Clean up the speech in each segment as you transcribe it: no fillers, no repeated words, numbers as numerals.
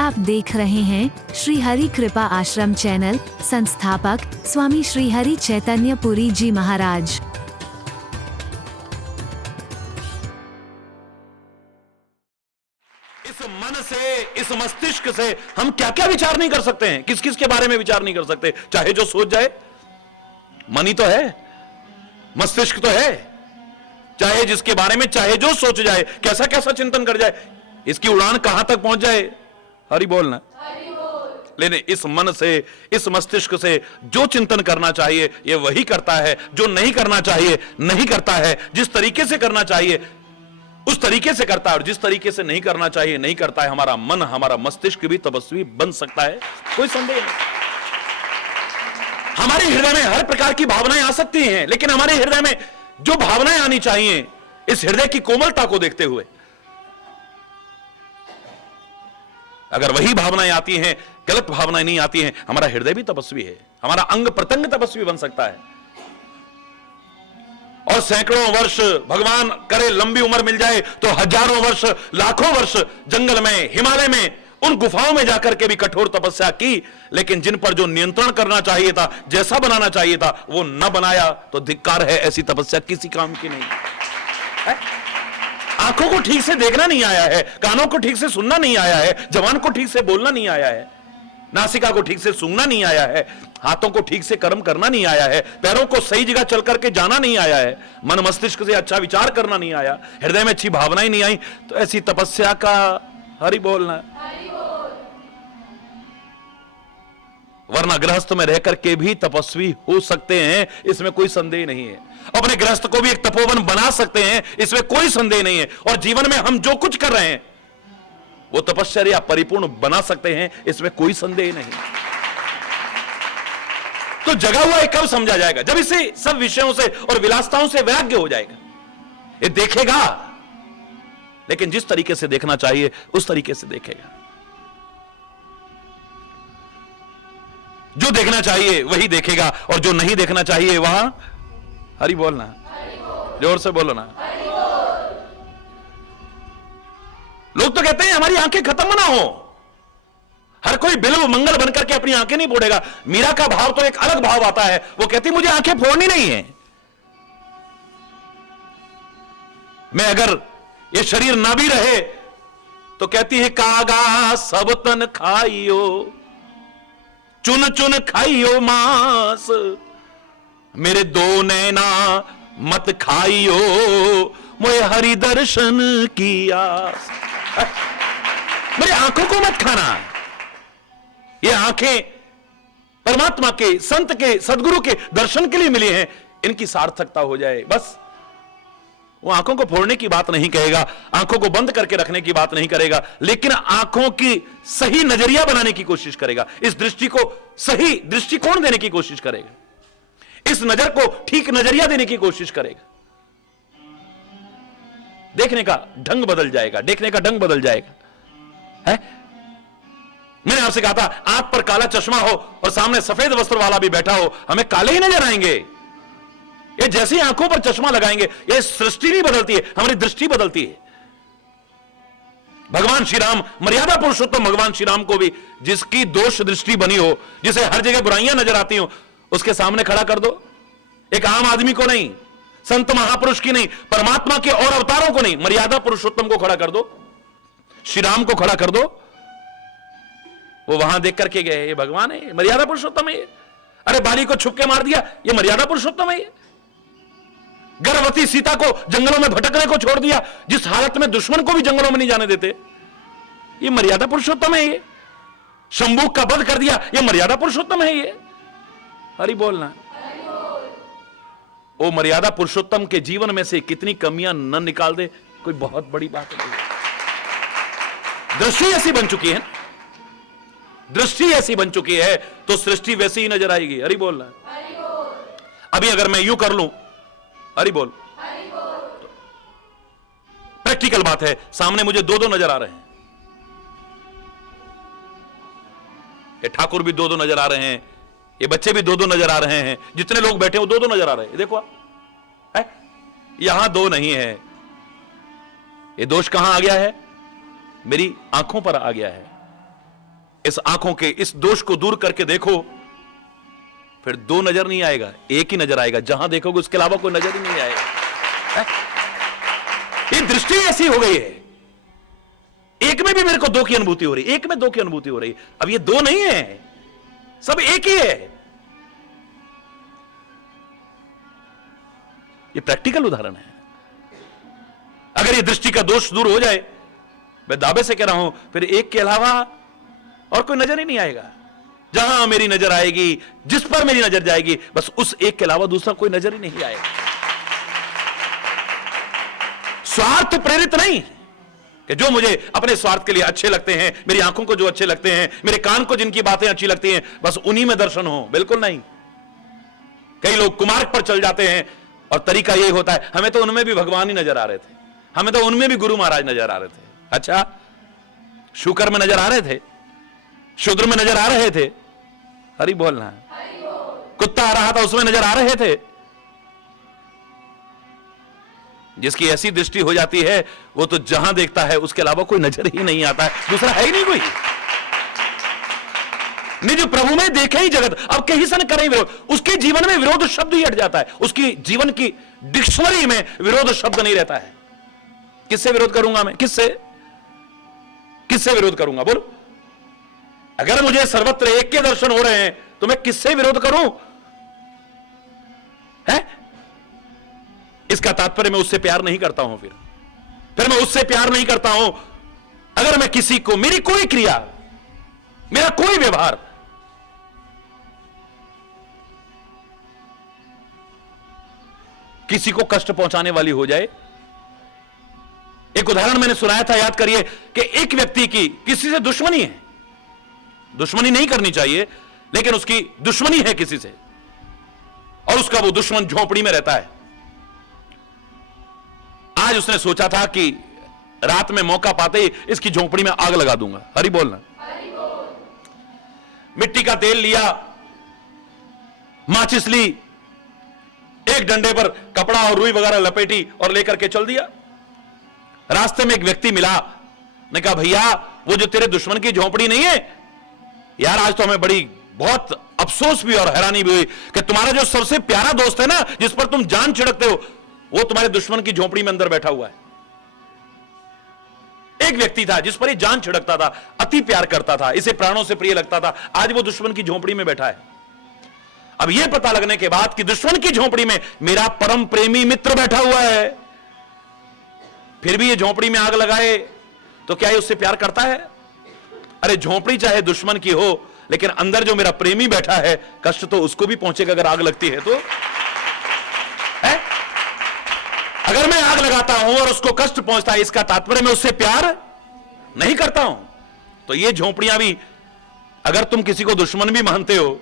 आप देख रहे हैं श्री हरि कृपा आश्रम चैनल। संस्थापक स्वामी श्री हरि चैतन्य पुरी जी महाराज। इस मन से, इस मस्तिष्क से हम क्या क्या विचार नहीं कर सकते हैं, किस किस के बारे में विचार नहीं कर सकते। चाहे जो सोच जाए, मन ही तो है, मस्तिष्क तो है, चाहे जिसके बारे में चाहे जो सोच जाए, कैसा कैसा चिंतन कर जाए, इसकी उड़ान कहां तक पहुंच जाए। हरि बोलना। लेकिन इस मन से, इस मस्तिष्क से जो चिंतन करना चाहिए ये वही करता है, जो नहीं करना चाहिए नहीं करता है, जिस तरीके से करना चाहिए उस तरीके से करता है, और जिस तरीके से नहीं करना चाहिए नहीं करता है। हमारा मन, हमारा मस्तिष्क भी तपस्वी बन सकता है, कोई संदेह नहीं। हमारे हृदय में हर प्रकार की भावनाएं आ सकती हैं, लेकिन हमारे हृदय में जो भावनाएं आनी चाहिए, इस हृदय की कोमलता को देखते हुए, अगर वही भावनाएं आती हैं, गलत भावनाएं नहीं आती हैं, हमारा हृदय भी तपस्वी है, हमारा अंग प्रत्यंग तपस्वी बन सकता है। और सैकड़ों वर्ष, भगवान करे लंबी उम्र मिल जाए तो हजारों वर्ष, लाखों वर्ष जंगल में, हिमालय में, उन गुफाओं में जाकर के भी कठोर तपस्या की, लेकिन जिन पर जो नियंत्रण करना चाहिए था, जैसा बनाना चाहिए था, वो न बनाया, तो धिक्कार है। ऐसी तपस्या किसी काम की नहीं है। आंखों को ठीक से देखना नहीं आया है, कानों को ठीक से सुनना नहीं आया है, जबान को ठीक से बोलना नहीं आया है, नासिका को ठीक से सूंघना नहीं आया है, हाथों को ठीक से कर्म करना नहीं आया है, पैरों को सही जगह चल करके जाना नहीं आया है, मन मस्तिष्क से अच्छा विचार करना नहीं आया, हृदय में अच्छी भावनाएं नहीं आई, तो ऐसी तपस्या का हरि बोलना। वरना गृहस्थ में रह करके भी तपस्वी हो सकते हैं, इसमें कोई संदेह नहीं है। अपने गृहस्थ को भी एक तपोवन बना सकते हैं, इसमें कोई संदेह नहीं है। और जीवन में हम जो कुछ कर रहे हैं वो तपश्चर्या परिपूर्ण बना सकते हैं, इसमें कोई संदेह नहीं। तो जगा हुआ कब समझा जाएगा? जब इसे सब विषयों से और विलासताओं से वैराग्य हो जाएगा। ये देखेगा, लेकिन जिस तरीके से देखना चाहिए उस तरीके से देखेगा। जो देखना चाहिए वही देखेगा, और जो नहीं देखना चाहिए वहां हरि बोलना। जोर से बोलो ना। लोग तो कहते हैं हमारी आंखें खत्म ना हो, हर कोई बिल्व मंगल बनकर के अपनी आंखें नहीं फोड़ेगा। मीरा का भाव तो एक अलग भाव आता है, वो कहती मुझे आंखें फोड़नी नहीं है। मैं अगर ये शरीर ना भी रहे तो कहती है कागा सब तन खाइयो, चुन चुन खाइयो मांस, मेरे दो नैना मत खाइयो, मोए हरि दर्शन की आस। मेरी आंखों को मत खाना। ये आंखें परमात्मा के, संत के, सदगुरु के दर्शन के लिए मिली हैं, इनकी सार्थकता हो जाए बस। वो आंखों को फोड़ने की बात नहीं कहेगा, आंखों को बंद करके रखने की बात नहीं करेगा, लेकिन आंखों की सही नजरिया बनाने की कोशिश करेगा, इस दृष्टि को सही दृष्टिकोण देने की कोशिश करेगा, इस नजर को ठीक नजरिया देने की कोशिश करेगा। देखने का ढंग बदल जाएगा, देखने का ढंग बदल जाएगा। है मैंने आपसे कहा था, आंख पर काला चश्मा हो और सामने सफेद वस्त्र वाला भी बैठा हो, हमें काले ही नजर आएंगे। ये जैसे ही आंखों पर चश्मा लगाएंगे, ये सृष्टि नहीं बदलती है, हमारी दृष्टि बदलती है। भगवान श्री राम, मर्यादा पुरुषोत्तम भगवान श्री राम को भी जिसकी दोष दृष्टि बनी हो, जिसे हर जगह बुराइयां नजर आती हो, उसके सामने खड़ा कर दो। एक आम आदमी को नहीं, संत महापुरुष की नहीं, परमात्मा के और अवतारों को नहीं, मर्यादा पुरुषोत्तम को खड़ा कर दो, श्री राम को खड़ा कर दो। वो वहां देख करके गए, ये भगवान है, मर्यादा पुरुषोत्तम है ये। अरे बाली को छुप के मार दिया, ये मर्यादा पुरुषोत्तम है ये। गर्भवती सीता को जंगलों में भटकने को छोड़ दिया, जिस हालत में दुश्मन को भी जंगलों में नहीं जाने देते, ये मर्यादा पुरुषोत्तम है ये। शंभूक का वध कर दिया, ये मर्यादा पुरुषोत्तम है ये। हरि बोलना। ओ मर्यादा पुरुषोत्तम के जीवन में से कितनी कमियां न निकाल दे, कोई बहुत बड़ी बात नहीं। दृष्टि ऐसी बन चुकी है, दृष्टि ऐसी बन चुकी है तो सृष्टि वैसी ही नजर आएगी। हरि बोलना। अभी अगर मैं यूं कर लूं, हरि बोल, प्रैक्टिकल बात है, सामने मुझे दो दो नजर आ रहे हैं, ये ठाकुर भी दो दो नजर आ रहे हैं, ये बच्चे भी दो दो नजर आ रहे हैं, जितने लोग बैठे हो दो दो नजर आ रहे हैं। देखो है? यहां दो नहीं है, ये दोष कहां आ गया है? मेरी आंखों पर आ गया है। इस आंखों के इस दोष को दूर करके देखो, फिर दो नजर नहीं आएगा, एक ही नजर आएगा। जहां देखोगे उसके अलावा कोई नजर ही नहीं आएगा। ये दृष्टि ऐसी हो गई है, एक में भी मेरे को दो की अनुभूति हो रही, एक में दो की अनुभूति हो रही। अब ये दो नहीं है, सब एक ही है। ये प्रैक्टिकल उदाहरण है। अगर ये दृष्टि का दोष दूर हो जाए, मैं दावे से कह रहा हूं, फिर एक के अलावा और कोई नजर ही नहीं आएगा। जहां मेरी नजर आएगी, जिस पर मेरी नजर जाएगी, बस उस एक के अलावा दूसरा कोई नजर ही नहीं आएगा। स्वार्थ प्रेरित नहीं कि जो मुझे अपने स्वार्थ के लिए अच्छे लगते हैं, मेरी आंखों को जो अच्छे लगते हैं, मेरे कान को जिनकी बातें अच्छी लगती हैं, बस उन्हीं में दर्शन हो, बिल्कुल नहीं। कई लोग कुमार्ग पर चल जाते हैं और तरीका यही होता है, हमें तो उनमें भी भगवान ही नजर आ रहे थे, हमें तो उनमें भी गुरु महाराज नजर आ रहे थे। अच्छा, शुकर में नजर आ रहे थे, शूद्र में नजर आ रहे थे, हरि बोलना, कुत्ता आ रहा था उसमें नजर आ रहे थे। जिसकी ऐसी दृष्टि हो जाती है, वो तो जहां देखता है उसके अलावा कोई नजर ही नहीं आता है, दूसरा है ही नहीं कोई। निज प्रभु में देखे ही जगत, अब कहीं सन करें विरोध। उसके जीवन में विरोध शब्द ही हट जाता है, उसकी जीवन की डिक्शनरी में विरोध शब्द नहीं रहता है। किससे विरोध करूंगा मैं? किससे विरोध करूंगा? बोलो, अगर मुझे सर्वत्र एक के दर्शन हो रहे हैं तो मैं किससे विरोध करूं? है? इसका तात्पर्य मैं उससे प्यार नहीं करता हूं। फिर मैं उससे प्यार नहीं करता हूं अगर मैं किसी को, मेरी कोई क्रिया, मेरा कोई व्यवहार किसी को कष्ट पहुंचाने वाली हो जाए। एक उदाहरण मैंने सुनाया था, याद करिए, कि एक व्यक्ति की किसी से दुश्मनी है, दुश्मनी नहीं करनी चाहिए, लेकिन उसकी दुश्मनी है किसी से, और उसका वो दुश्मन झोपड़ी में रहता है। आज उसने सोचा था कि रात में मौका पाते ही इसकी झोपड़ी में आग लगा दूंगा। हरि बोलना। मिट्टी का तेल लिया, माचिस ली, एक डंडे पर कपड़ा और रुई वगैरह लपेटी और लेकर के चल दिया। रास्ते में एक व्यक्ति मिला, ने कहा, भैया वो जो तेरे दुश्मन की झोपड़ी नहीं है यार, आज तो हमें बड़ी बहुत अफसोस भी और हैरानी भी हुई कि तुम्हारा जो सबसे प्यारा दोस्त है ना, जिस पर तुम जान छिड़कते हो, वो तुम्हारे दुश्मन की झोपड़ी में अंदर बैठा हुआ है। एक व्यक्ति था जिस पर ये जान छिड़कता था, अति प्यार करता था, इसे प्राणों से प्रिय लगता था, आज वो दुश्मन की झोपड़ी में बैठा है। अब यह पता लगने के बाद कि दुश्मन की झोपड़ी में मेरा परम प्रेमी मित्र बैठा हुआ है, फिर भी ये झोपड़ी में आग लगाए तो क्या ये उससे प्यार करता है? अरे झोपड़ी चाहे दुश्मन की हो, लेकिन अंदर जो मेरा प्रेमी बैठा है, कष्ट तो उसको भी पहुंचेगा अगर आग लगती है तो। है? अगर मैं आग लगाता हूं और उसको कष्ट पहुंचता है, इसका तात्पर्य मैं उससे प्यार नहीं करता हूं। तो ये झोपड़ियां भी, अगर तुम किसी को दुश्मन भी मानते हो,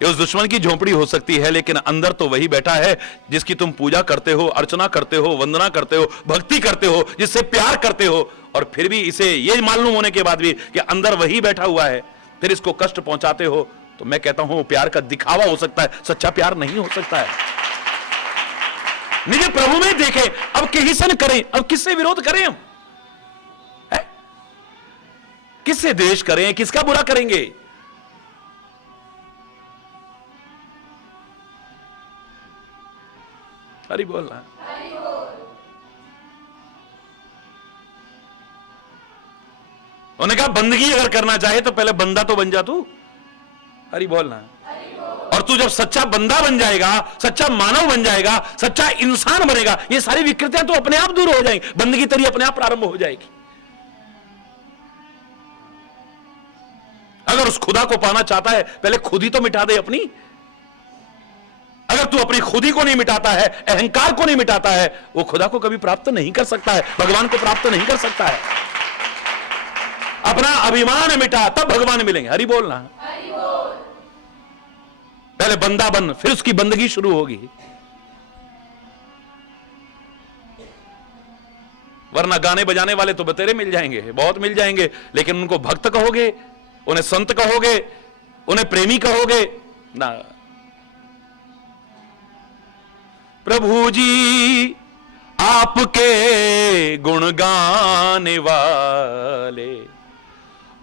ये उस दुश्मन की झोपड़ी हो सकती है, लेकिन अंदर तो वही बैठा है जिसकी तुम पूजा करते हो, अर्चना करते हो, वंदना करते हो, भक्ति करते हो, जिससे प्यार करते हो, और फिर भी इसे ये मालूम होने के बाद भी कि अंदर वही बैठा हुआ है, फिर इसको कष्ट पहुंचाते हो। तो मैं कहता हूं प्यार का दिखावा हो सकता है, सच्चा प्यार नहीं हो सकता है। निज प्रभु में देखे, अब किसन करें, अब किससे विरोध करें हम? है? किससे द्वेष करें, किसका बुरा करेंगे? हरि बोलना। उन्होंने कहा, बंदगी अगर करना चाहे तो पहले बंदा तो बन जा तू। हरि बोलना। और तू जब सच्चा बंदा बन जाएगा, सच्चा मानव बन जाएगा, सच्चा इंसान बनेगा, ये सारी विकृतियां तो अपने आप दूर हो जाएंगी, बंदगी तेरी अपने आप प्रारंभ हो जाएगी। अगर उस खुदा को पाना चाहता है, पहले खुद ही तो मिटा दे अपनी। अगर तू अपनी खुदी को नहीं मिटाता है, अहंकार को नहीं मिटाता है, वो खुदा को कभी प्राप्त नहीं कर सकता है, भगवान को प्राप्त नहीं कर सकता है। अपना अभिमान मिटा, तब भगवान मिलेंगे। हरि बोलना। पहले बंदा बन, फिर उसकी बंदगी शुरू होगी। वरना गाने बजाने वाले तो बतेरे मिल जाएंगे, बहुत मिल जाएंगे, लेकिन उनको भक्त कहोगे, उन्हें संत कहोगे, उन्हें प्रेमी कहोगे ना। प्रभु जी आपके गुण गाने वाले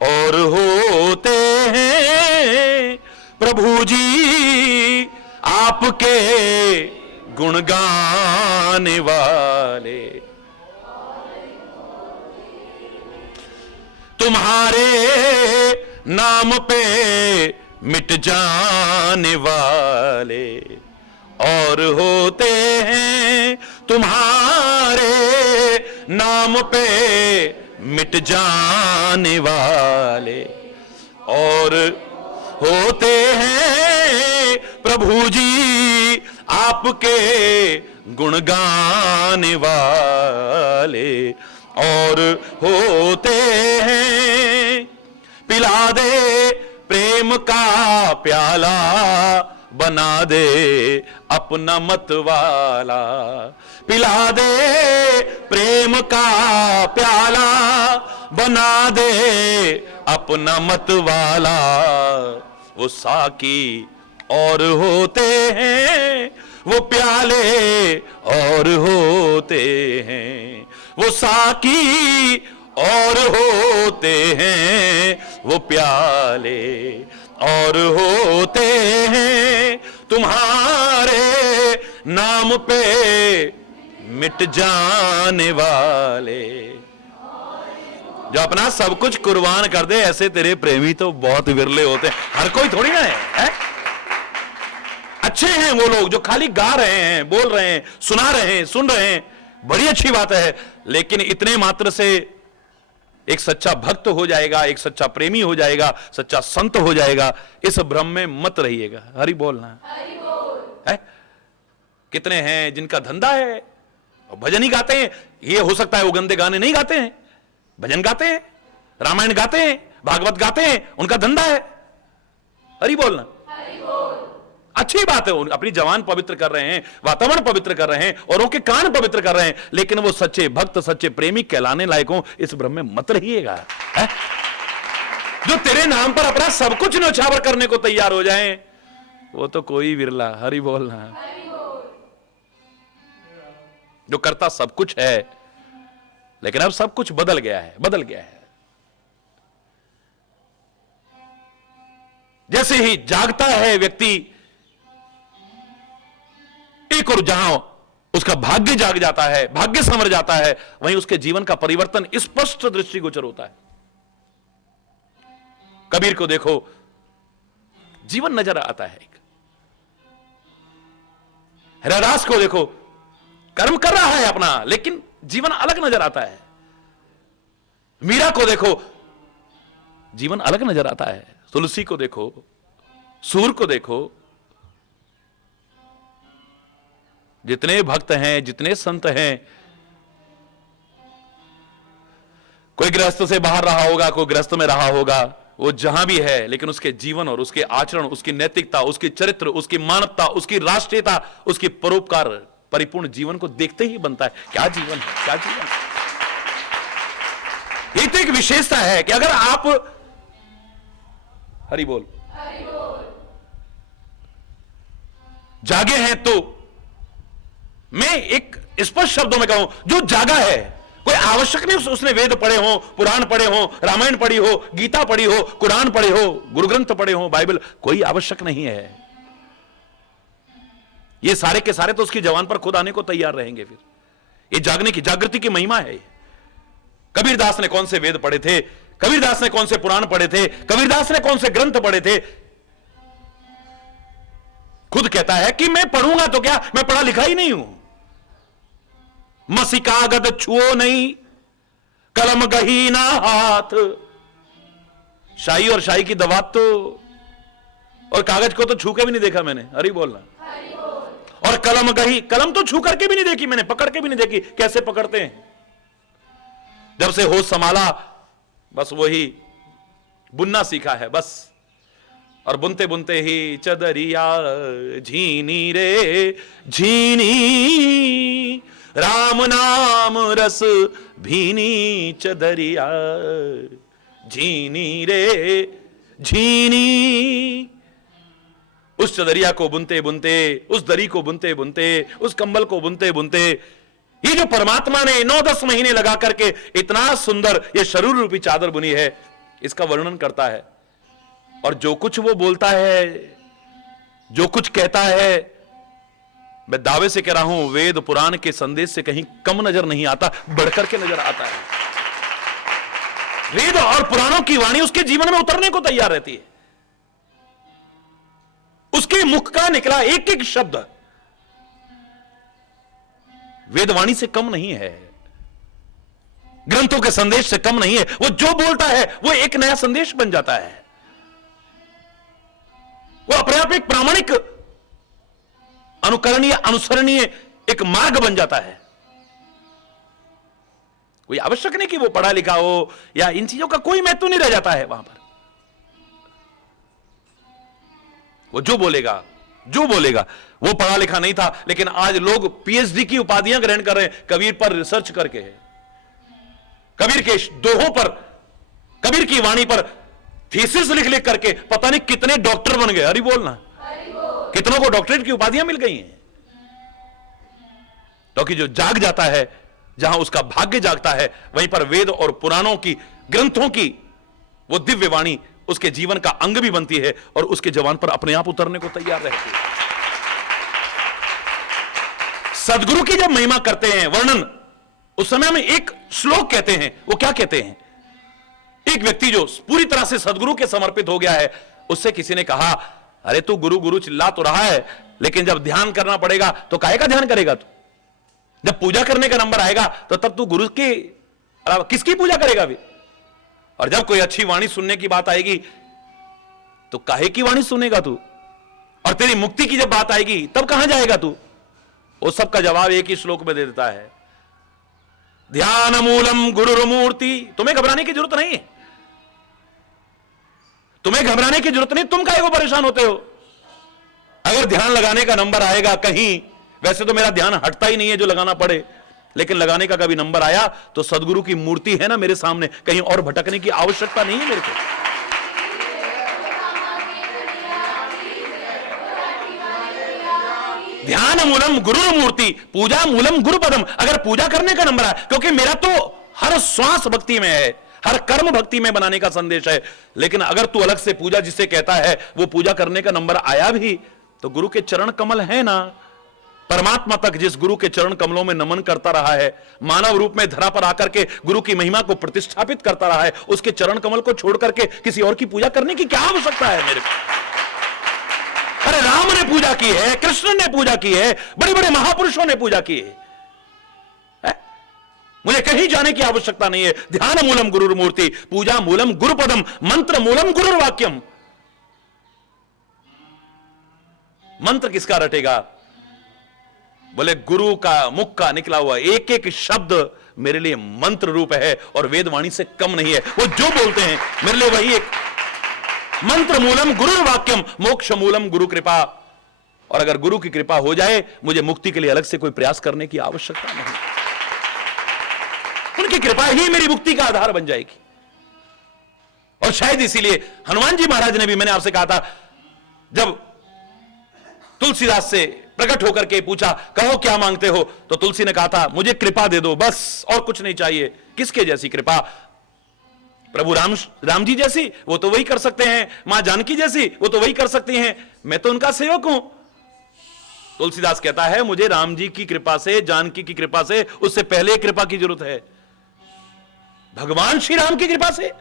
और होते हैं प्रभु जी आपके गुण गाने वाले। तुम्हारे नाम पे मिट जाने वाले और होते हैं तुम्हारे नाम पे मिट जाने वाले और होते हैं प्रभु जी आपके गुण गाने वाले और होते हैं। पिला दे प्रेम का प्याला बना दे अपना मत वाला। पिला दे प्रेम का प्याला बना दे अपना मत वाला। वो साकी और होते हैं वो प्याले और होते हैं। वो साकी और होते हैं वो प्याले और होते हैं तुम्हारे नाम पे मिट जाने वाले। जो अपना सब कुछ कुर्बान कर दे ऐसे तेरे प्रेमी तो बहुत विरले होते हैं। हर कोई थोड़ी ना है? अच्छे हैं वो लोग जो खाली गा रहे हैं, बोल रहे हैं, सुना रहे हैं, सुन रहे हैं, बड़ी अच्छी बात है। लेकिन इतने मात्र से एक सच्चा भक्त हो जाएगा, एक सच्चा प्रेमी हो जाएगा, सच्चा संत हो जाएगा, इस भ्रम में मत रहिएगा। हरि बोलना है। कितने हैं जिनका धंधा है भजन ही गाते हैं। ये हो सकता है वो गंदे गाने नहीं गाते हैं, भजन गाते हैं, रामायण गाते हैं, भागवत गाते हैं, उनका धंधा है। हरि बोलना अच्छी बात है। अपनी जवान पवित्र कर रहे हैं, वातावरण पवित्र कर रहे हैं, औरों के कान पवित्र कर रहे हैं, लेकिन वो सच्चे भक्त, सच्चे प्रेमी कहलाने लायक हो, इस भ्रम में मत रहिएगा। जो तेरे नाम पर अपना सब कुछ न्यौछावर करने को तैयार हो जाएं, वो तो कोई विरला। हरि बोलना। जो करता सब कुछ है, लेकिन अब सब कुछ बदल गया है, बदल गया है। जैसे ही जागता है व्यक्ति, एक और जहां उसका भाग्य जाग जाता है, भाग्य संवर जाता है, वहीं उसके जीवन का परिवर्तन स्पष्ट दृष्टिगोचर होता है। कबीर को देखो, जीवन नजर आता है। हरिदास को देखो, कर्म कर रहा है अपना, लेकिन जीवन अलग नजर आता है। मीरा को देखो, जीवन अलग नजर आता है। तुलसी को देखो, सूर को देखो, जितने भक्त हैं, जितने संत हैं, कोई गृहस्थ से बाहर रहा होगा, कोई गृहस्थ में रहा होगा, वो जहां भी है, लेकिन उसके जीवन और उसके आचरण, उसकी नैतिकता, उसकी चरित्र, उसकी मानवता, उसकी राष्ट्रीयता, उसकी परोपकार परिपूर्ण जीवन को देखते ही बनता है। क्या जीवन है, क्या जीवन है। ये तो एक विशेषता है कि अगर आप हरि बोल जागे हैं, तो मैं एक स्पष्ट शब्दों में कहूं, जो जागा है, कोई आवश्यक नहीं उसने वेद पढ़े हो, पुराण पढ़े हो, रामायण पढ़ी हो, गीता पढ़ी हो, कुरान पढ़े हो, गुरु ग्रंथ पढ़े हो, बाइबल, कोई आवश्यक नहीं है। ये सारे के सारे तो उसकी जवान पर खुद आने को तैयार रहेंगे। फिर ये जागने की, जागृति की महिमा है। कबीरदास ने कौन से वेद पढ़े थे, कबीरदास ने कौन से पुराण पढ़े थे, कबीरदास ने कौन से ग्रंथ पढ़े थे। खुद कहता है कि मैं पढ़ूंगा तो क्या, मैं पढ़ा लिखा ही नहीं हूं। मसी कागद छुओ नहीं, कलम गही ना हाथ। शाही और शाही की दवात तो, और कागज को तो छू के भी नहीं देखा मैंने। हरि बोलना। और कलम गही, कलम तो छू करके भी नहीं देखी मैंने, पकड़ के भी नहीं देखी कैसे पकड़ते हैं। जब से होश संभाला, बस वही बुनना सीखा है बस। और बुनते बुनते ही चदरिया झीनी रे झीनी, राम नाम रस भीनी चदरिया झीनी रे झीनी। उस चदरिया को बुनते बुनते, उस दरी को बुनते बुनते, उस कंबल को बुनते बुनते ये जो परमात्मा ने 9-10 महीने लगा करके इतना सुंदर ये शरीर रूपी चादर बुनी है, इसका वर्णन करता है। और जो कुछ वो बोलता है, जो कुछ कहता है, मैं दावे से कह रहा हूं वेद पुराण के संदेश से कहीं कम नजर नहीं आता, बढ़कर के नजर आता है। वेद और पुराणों की वाणी उसके जीवन में उतरने को तैयार रहती है। उसके मुख का निकला एक एक शब्द वेदवाणी से कम नहीं है, ग्रंथों के संदेश से कम नहीं है। वो जो बोलता है वो एक नया संदेश बन जाता है। वो अपने आप एक प्रामाणिक, अनुकरणीय, अनुसरणीय एक मार्ग बन जाता है। कोई आवश्यक नहीं कि वो पढ़ा लिखा हो, या इन चीजों का कोई महत्व नहीं रह जाता है वहां पर। वो जो बोलेगा, जो बोलेगा, वो पढ़ा लिखा नहीं था, लेकिन आज लोग पीएचडी की उपाधियां ग्रहण कर रहे हैं कबीर पर रिसर्च करके है। कबीर के दोहों पर, कबीर की वाणी पर थीसिस लिख लिख करके पता नहीं कितने डॉक्टर बन गए। हरि बोलना, कितनों को डॉक्टरेट की उपाधियां मिल गई हैं। क्योंकि जो जाग जाता है, जहां उसका भाग्य जागता है, वहीं पर वेद और पुराणों की, ग्रंथों की वो दिव्य वाणी उसके जीवन का अंग भी बनती है और उसके जवान पर अपने आप उतरने को तैयार रहती है। सदगुरु की जब महिमा करते हैं, वर्णन, उस समय में एक श्लोक कहते हैं। वो क्या कहते हैं? एक व्यक्ति जो पूरी तरह से सदगुरु के समर्पित हो गया है, उससे किसी ने कहा, अरे तू गुरु गुरु चिल्ला तो रहा है, लेकिन जब ध्यान करना पड़ेगा तो काहे का ध्यान करेगा तू? जब पूजा करने का नंबर आएगा तो तब तू गुरु की किसकी पूजा करेगा भी? और जब कोई अच्छी वाणी सुनने की बात आएगी तो काहे की वाणी सुनेगा तू? और तेरी मुक्ति की जब बात आएगी तब कहां जाएगा तू? वो सबका जवाब एक ही श्लोक में दे देता है, ध्यान मूलम गुरुर्मूर्ति। तुम्हें घबराने की जरूरत नहीं है, तुम्हें घबराने की जरूरत नहीं। तुम काहे को परेशान होते हो? अगर ध्यान लगाने का नंबर आएगा कहीं, वैसे तो मेरा ध्यान हटता ही नहीं है जो लगाना पड़े, लेकिन लगाने का कभी नंबर आया तो सदगुरु की मूर्ति है ना मेरे सामने, कहीं और भटकने की आवश्यकता नहीं है मेरे को। ध्यान मूलम गुरु मूर्ति, पूजा मूलम गुरु पदम। अगर पूजा करने का नंबर आया, क्योंकि मेरा तो हर श्वास भक्ति में है, हर कर्म भक्ति में बनाने का संदेश है, लेकिन अगर तू अलग से पूजा जिसे कहता है वो पूजा करने का नंबर आया भी तो गुरु के चरण कमल है ना। परमात्मा तक जिस गुरु के चरण कमलों में नमन करता रहा है, मानव रूप में धरा पर आकर के गुरु की महिमा को प्रतिष्ठापित करता रहा है, उसके चरण कमल को छोड़ करके किसी और की पूजा करने की क्या आवश्यकता है मेरे को? अरे राम ने पूजा की है, कृष्ण ने पूजा की है, बड़े बड़े महापुरुषों ने पूजा की है। मुझे कहीं जाने की आवश्यकता नहीं है। ध्यान मूलम गुरुर मूर्ति, पूजा मूलम गुरुपदम, मंत्र मूलम गुरुर वाक्यम। मंत्र किसका रटेगा? बोले गुरु का मुख का निकला हुआ एक एक शब्द मेरे लिए मंत्र रूप है और वेदवाणी से कम नहीं है। वो जो बोलते हैं मेरे लिए वही एक मंत्र मूलम गुरुर वाक्यम, मोक्ष मूलम गुरु कृपा। और अगर गुरु की कृपा हो जाए, मुझे मुक्ति के लिए अलग से कोई प्रयास करने की आवश्यकता नहीं। उनकी कृपा ही मेरी मुक्ति का आधार बन जाएगी। और शायद इसीलिए हनुमान जी महाराज ने भी, मैंने आपसे कहा था, जब तुलसीदास से प्रकट होकर के पूछा, कहो क्या मांगते हो, तो तुलसी ने कहा था, मुझे कृपा दे दो बस, और कुछ नहीं चाहिए। किसके जैसी कृपा? प्रभु राम जी जैसी, वो तो वही कर सकते हैं। मां जानकी जैसी, वो तो वही कर सकती हैं। मैं तो उनका सेवक हूं। तुलसीदास कहता है, मुझे राम जी की कृपा से, जानकी की कृपा से, उससे पहले कृपा की जरूरत है। भगवान श्री राम की कृपा से,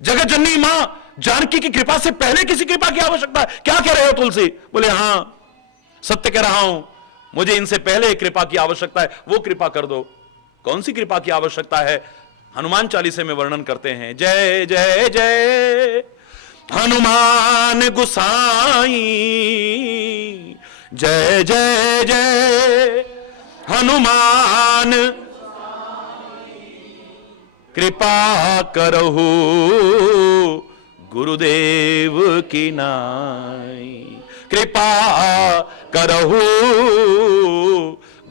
जगत जननी मां जानकी की कृपा से पहले किसी कृपा की आवश्यकता है? क्या कह रहे हो तुलसी? बोले हां सत्य कह रहा हूं, मुझे इनसे पहले कृपा की आवश्यकता है, वो कृपा कर दो। कौन सी कृपा की आवश्यकता है? हनुमान चालीसे में वर्णन करते हैं, जय जय जय हनुमान गुसाई, जय जय जय हनुमान कृपा करहु गुरुदेव की नाई, कृपा करहु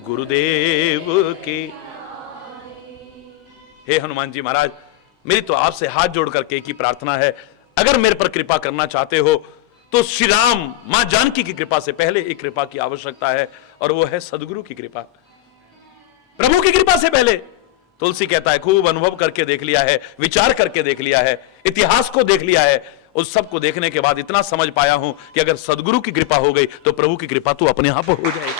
गुरुदेव की। हे हनुमान जी महाराज, मेरी तो आपसे हाथ जोड़ करके एक ही प्रार्थना है, अगर मेरे पर कृपा करना चाहते हो तो श्री राम मां जानकी की कृपा से पहले एक कृपा की आवश्यकता है, और वो है सदगुरु की कृपा। प्रभु की कृपा से पहले। तुलसी कहता है खूब अनुभव करके देख लिया है, विचार करके देख लिया है, इतिहास को देख लिया है, उस सब को देखने के बाद इतना समझ पाया हूं कि अगर सदगुरु की कृपा हो गई तो प्रभु की कृपा तो अपने आप हो जाएगी।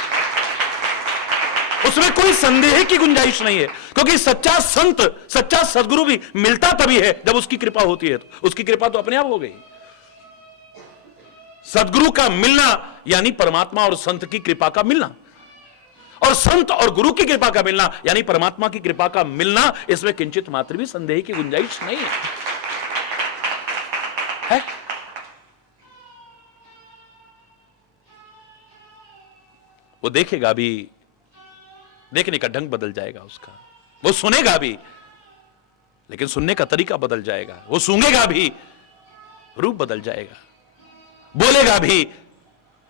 उसमें कोई संदेह की गुंजाइश नहीं है, क्योंकि सच्चा संत, सच्चा सदगुरु भी मिलता तभी है जब उसकी कृपा होती है। तो उसकी कृपा तो अपने आप हो गई। सदगुरु का मिलना यानी परमात्मा और संत की कृपा का मिलना, और संत और गुरु की कृपा का मिलना यानी परमात्मा की कृपा का मिलना। इसमें किंचित मात्र भी संदेह की गुंजाइश नहीं है। वो देखेगा भी, देखने का ढंग बदल जाएगा उसका। वो सुनेगा भी, लेकिन सुनने का तरीका बदल जाएगा। वो सूंघेगा भी, रूप बदल जाएगा। बोलेगा भी,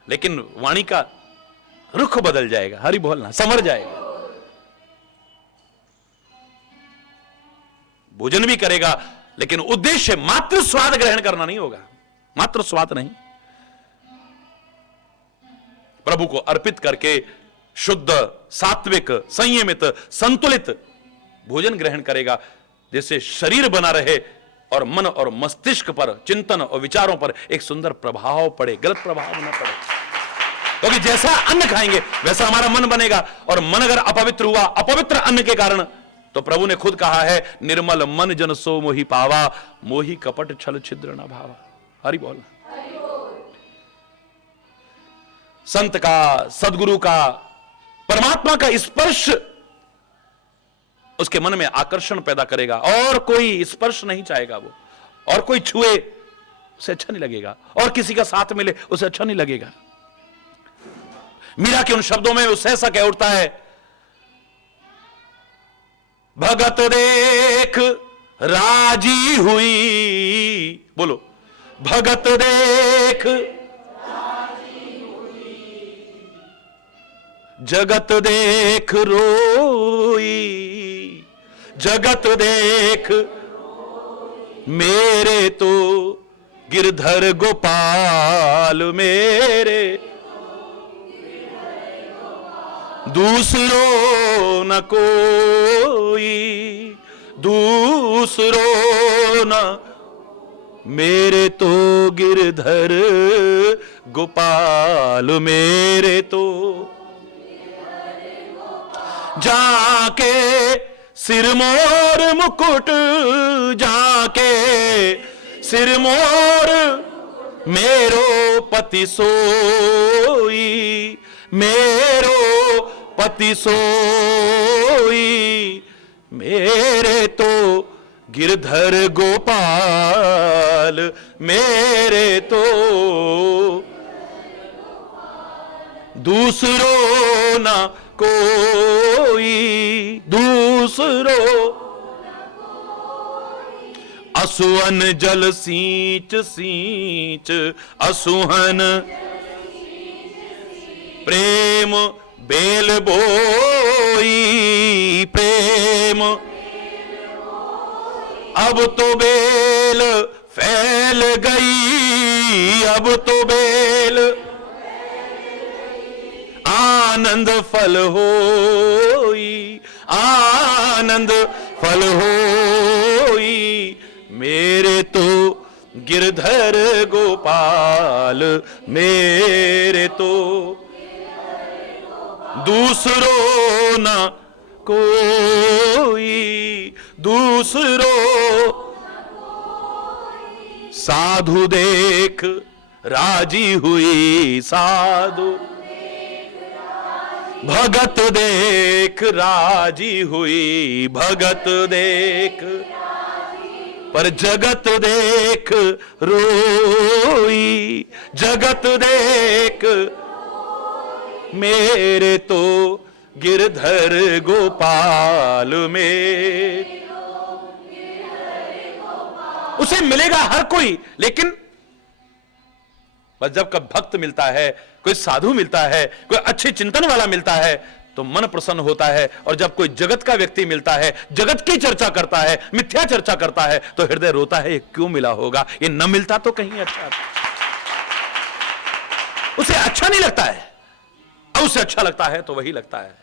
लेकिन वाणी का रुख बदल जाएगा। हरि बोलना, समझ जाएगा। भोजन भी करेगा, लेकिन उद्देश्य मात्र स्वाद ग्रहण करना नहीं होगा। मात्र स्वाद नहीं, प्रभु को अर्पित करके शुद्ध, सात्विक, संयमित, संतुलित भोजन ग्रहण करेगा, जिससे शरीर बना रहे और मन और मस्तिष्क पर, चिंतन और विचारों पर एक सुंदर प्रभाव पड़े, गलत प्रभाव न पड़े। क्योंकि जैसा अन्न खाएंगे वैसा हमारा मन बनेगा, और मन अगर अपवित्र हुआ, अपवित्र अन्न के कारण, तो प्रभु ने खुद कहा है, निर्मल मन जन सो मोहि पावा, मोहि कपट छल छिद्र न भावा। हरि बोल। संत का, सदगुरु का, परमात्मा का स्पर्श उसके मन में आकर्षण पैदा करेगा, और कोई स्पर्श नहीं चाहेगा वो, और कोई छुए उसे अच्छा नहीं लगेगा, और किसी का साथ मिले उसे अच्छा नहीं लगेगा। मीरा के उन शब्दों में उससे ऐसा कह उठता है, भगत देख राजी हुई। बोलो, भगत देख जगत देख रोई, जगत देख मेरे तो गिरधर गोपाल मेरे, दूसरो न कोई, दूसरो न, मेरे तो गिरधर गोपाल मेरे तो। जाके सिरमोर मुकुट, जाके सिरमोर मेरो पति सोई, मेरो पति सोई, मेरे तो गिरधर गोपाल मेरे तो, दूसरो ना कोई, दूसरो। असुहन जल सींच सींच, असुहन प्रेम बेल बोई, प्रेम अब तो बेल फैल गई, अब तो बेल आनंद फल होई, आनंद फल होई, मेरे तो गिरधर गोपाल मेरे तो, दूसरो ना कोई, दूसरो। साधु देख राजी हुई, साधु भगत देख राजी हुई, भगत देख, पर जगत देख रोई, जगत देख मेरे तो गिरधर गोपाल में। उसे मिलेगा हर कोई, लेकिन बस जब कब भक्त मिलता है, कोई साधु मिलता है, कोई अच्छे चिंतन वाला मिलता है, तो मन प्रसन्न होता है। और जब कोई जगत का व्यक्ति मिलता है, जगत की चर्चा करता है, मिथ्या चर्चा करता है, तो हृदय रोता है, ये क्यों मिला होगा, ये न मिलता तो कहीं अच्छा। उसे अच्छा नहीं लगता है, और उसे अच्छा लगता है तो वही लगता है।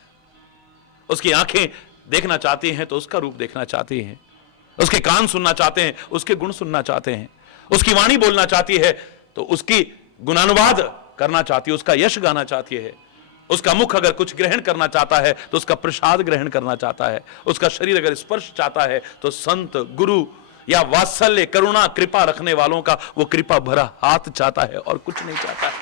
उसकी आंखें देखना चाहती हैं तो उसका रूप देखना चाहती हैं, उसके कान सुनना चाहते हैं, उसके गुण सुनना चाहते हैं, उसकी वाणी बोलना चाहती है तो उसकी गुणानुवाद करना चाहती है, उसका यश गाना चाहती है, उसका मुख अगर कुछ ग्रहण करना चाहता है तो उसका प्रसाद ग्रहण करना चाहता है, उसका शरीर अगर स्पर्श चाहता है तो संत गुरु या वात्सल्य करुणा कृपा रखने वालों का वो कृपा भरा हाथ चाहता है और कुछ नहीं चाहता है।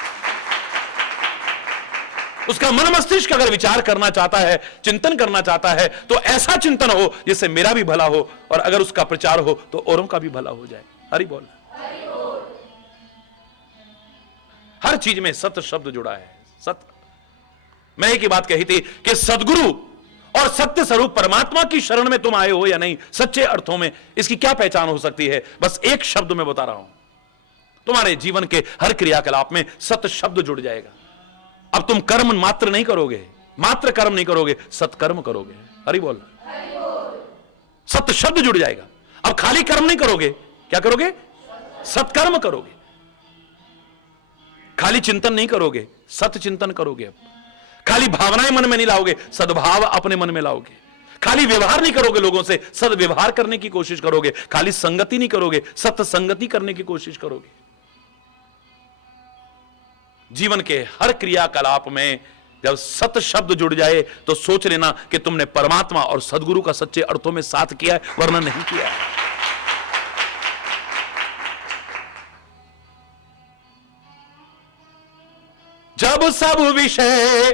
उसका मन मस्तिष्क अगर विचार करना चाहता है, चिंतन करना चाहता है तो ऐसा चिंतन हो जिससे मेरा भी भला हो, और अगर उसका प्रचार हो तो औरों का भी भला हो जाए। हरि बोल। हर चीज में सत्य शब्द जुड़ा है। सत्य, मैं एक ही बात कही थी कि सदगुरु और सत्य स्वरूप परमात्मा की शरण में तुम आए हो या नहीं, सच्चे अर्थों में इसकी क्या पहचान हो सकती है? बस एक शब्द में बता रहा हूं, तुम्हारे जीवन के हर क्रियाकलाप में सत्य शब्द जुड़ जाएगा। अब तुम कर्म मात्र नहीं करोगे, मात्र कर्म नहीं करोगे, सत्कर्म करोगे। हरि बोल। सत्य शब्द जुड़ जाएगा। अब खाली कर्म नहीं करोगे, क्या करोगे? सत्कर्म करोगे। खाली चिंतन नहीं करोगे, सत्य चिंतन करोगे। अब खाली भावनाएं मन में नहीं लाओगे, सद्भाव अपने मन में लाओगे। खाली व्यवहार नहीं करोगे लोगों से, सद्व्यवहार करने की कोशिश करोगे। खाली संगति नहीं करोगे, सत्य संगति करने की कोशिश करोगे। जीवन के हर क्रियाकलाप में जब सत्य शब्द जुड़ जाए तो सोच लेना कि तुमने परमात्मा और सदगुरु का सच्चे अर्थों में साथ किया है, वरना नहीं किया है। जब सब विषय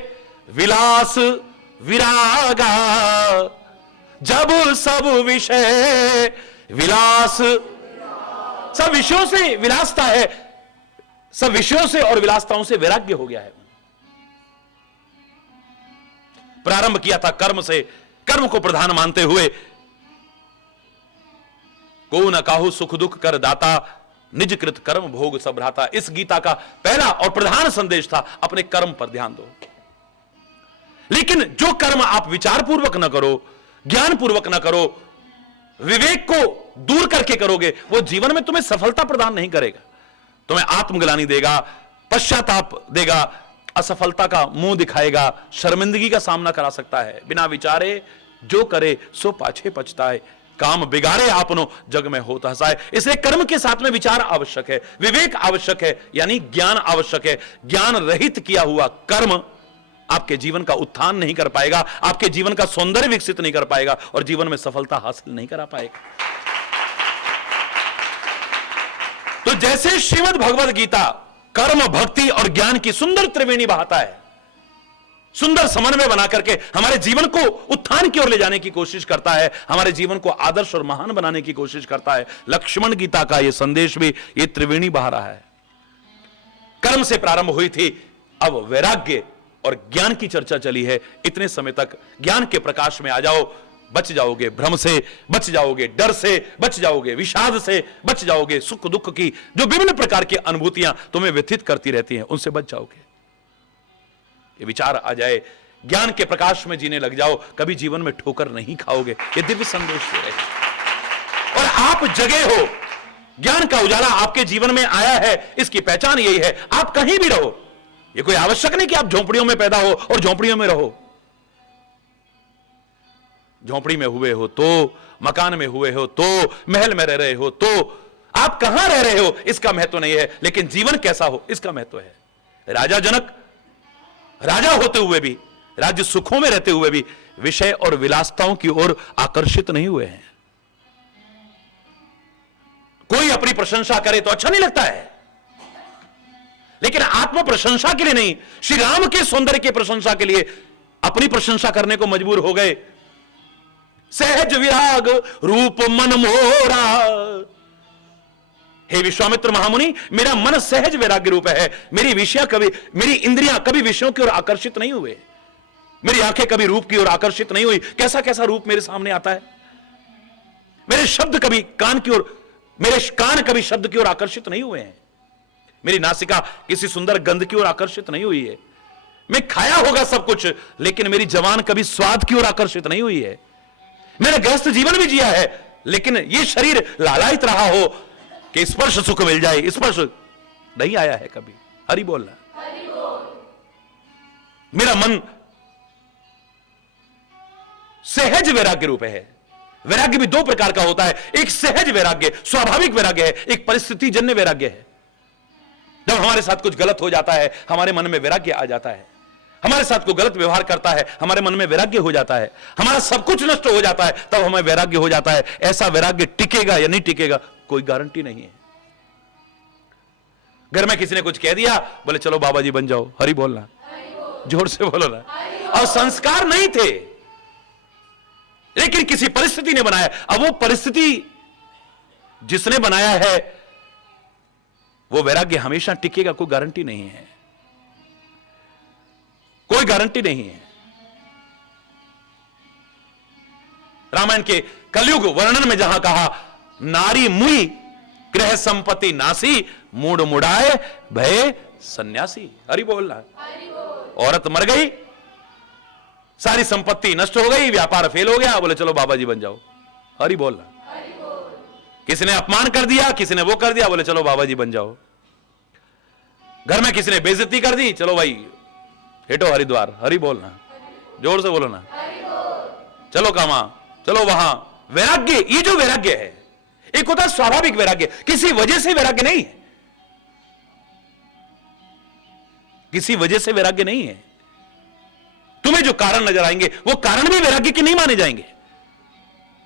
विलास विरागा, जब सब विषय विलास, सब विषयों से विलासता है, सब विषयों से और विलासताओं से वैराग्य हो गया है। प्रारंभ किया था कर्म से, कर्म को प्रधान मानते हुए, को न काहू सुख दुख कर दाता, निज कृत कर्म भोग सब भ्राता। इस गीता का पहला और प्रधान संदेश था, अपने कर्म पर ध्यान दो। लेकिन जो कर्म आप विचार पूर्वक न करो, ज्ञान पूर्वक न करो, विवेक को दूर करके करोगे, वो जीवन में तुम्हें सफलता प्रदान नहीं करेगा। तुम्हें आत्मग्लानि देगा, पश्चाताप देगा, असफलता का मुंह दिखाएगा, शर्मिंदगी का सामना करा सकता है। बिना विचारे जो करे सो पाछे पछताए, काम बिगाड़े आपनो जग में होत हसाए। इसलिए कर्म के साथ में विचार आवश्यक है, विवेक आवश्यक है, यानी ज्ञान आवश्यक है। ज्ञान रहित किया हुआ कर्म आपके जीवन का उत्थान नहीं कर पाएगा, आपके जीवन का सौंदर्य विकसित नहीं कर पाएगा और जीवन में सफलता हासिल नहीं करा पाएगा। तो जैसे श्रीमद् भगवद गीता कर्म, भक्ति और ज्ञान की सुंदर त्रिवेणी बहाता है, सुंदर समन्वय बना करके हमारे जीवन को उत्थान की ओर ले जाने की कोशिश करता है, हमारे जीवन को आदर्श और महान बनाने की कोशिश करता है, लक्ष्मण गीता का यह संदेश भी ये त्रिवेणी बहा रहा है। कर्म से प्रारंभ हुई थी, अब वैराग्य और ज्ञान की चर्चा चली है। इतने समय तक ज्ञान के प्रकाश में आ जाओ, बच जाओगे भ्रम से, बच जाओगे डर से, बच जाओगे विषाद से, बच जाओगे सुख दुख की जो विभिन्न प्रकार की अनुभूतियां तुम्हें व्यथित करती रहती हैं, उनसे बच जाओगे। ये विचार आ जाए, ज्ञान के प्रकाश में जीने लग जाओ, कभी जीवन में ठोकर नहीं खाओगे। ये दिव्य संदेश दे रहे हैं। और आप जगे हो, ज्ञान का उजाला आपके जीवन में आया है, इसकी पहचान यही है। आप कहीं भी रहो, ये कोई आवश्यक नहीं कि आप झोंपड़ियों में पैदा हो और झोंपड़ियों में रहो। झोंपड़ी में हुए हो तो, मकान में हुए हो तो, महल में रह रहे हो तो, आप कहां रह रहे हो इसका महत्व नहीं है, लेकिन जीवन कैसा हो इसका महत्व है। राजा जनक राजा होते हुए भी, राज्य सुखों में रहते हुए भी विषय और विलासताओं की ओर आकर्षित नहीं हुए हैं। कोई अपनी प्रशंसा करे तो अच्छा नहीं लगता है, लेकिन आत्म प्रशंसा के लिए नहीं, श्री राम के सौंदर्य की प्रशंसा के लिए अपनी प्रशंसा करने को मजबूर हो गए। सहज विराग रूप मन मोरा, हे विश्वामित्र महामुनि, मेरा मन सहज वैराग्य रूप है। मेरी विषय कभी, मेरी इंद्रियां कभी विषयों की ओर आकर्षित नहीं हुए, मेरी आंखें कभी रूप की ओर आकर्षित नहीं हुई। कैसा कैसा रूप मेरे सामने आता है। मेरे शब्द कभी कान की ओर, मेरे कान कभी शब्द की ओर आकर्षित नहीं हुए हैं। मेरी नासिका किसी सुंदर गंध की ओर आकर्षित नहीं हुई है। मैं खाया होगा सब कुछ, लेकिन मेरी जवान कभी स्वाद की ओर आकर्षित नहीं हुई है। मैंने गृहस्थ जीवन भी जिया है, लेकिन यह शरीर लालायित रहा हो कि स्पर्श सुख मिल जाए, स्पर्श नहीं आया है कभी। हरि बोलना। मेरा मन सहज वैराग्य रूप है। वैराग्य भी दो प्रकार का होता है, एक सहज वैराग्य, स्वाभाविक वैराग्य है, एक परिस्थिति जन्य वैराग्य है। जब हमारे साथ कुछ गलत हो जाता है, हमारे मन में वैराग्य आ जाता है। हमारे साथ कोई गलत व्यवहार करता है, हमारे मन में वैराग्य हो जाता है। हमारा सब कुछ नष्ट हो जाता है, तब हमें वैराग्य हो जाता है। ऐसा वैराग्य टिकेगा या नहीं टिकेगा, कोई गारंटी नहीं है। घर में किसी ने कुछ कह दिया, बोले चलो बाबा जी बन जाओ, हरि बोलना, जोर से बोलो ना। और संस्कार नहीं थे, लेकिन किसी परिस्थिति ने बनाया। अब वो परिस्थिति जिसने बनाया है, वो वैराग्य हमेशा टिकेगा, कोई गारंटी नहीं है, कोई गारंटी नहीं है। रामायण के कलयुग वर्णन में जहां कहा नारी मुई गृह संपत्ति नासी मूड मुड़ाए भय सन्यासी, हरि बोलना। औरत मर गई, सारी संपत्ति नष्ट हो गई, व्यापार फेल हो गया, बोले चलो बाबा जी बन जाओ, हरि बोलना। किसी ने अपमान कर दिया, किसी ने वो कर दिया, बोले चलो बाबा जी बन जाओ। घर में किसी ने बेइज्जती कर दी, चलो भाई हेटो हरिद्वार, हरि बोलना, जोर से बोलो ना। चलो कामा, चलो वहां। वैराग्य, ये जो वैराग्य है, एक होता है स्वाभाविक वैराग्य, किसी वजह से वैराग्य नहीं है, किसी वजह से वैराग्य नहीं है। तुम्हें जो कारण नजर आएंगे, वो कारण भी वैराग्य के नहीं माने जाएंगे।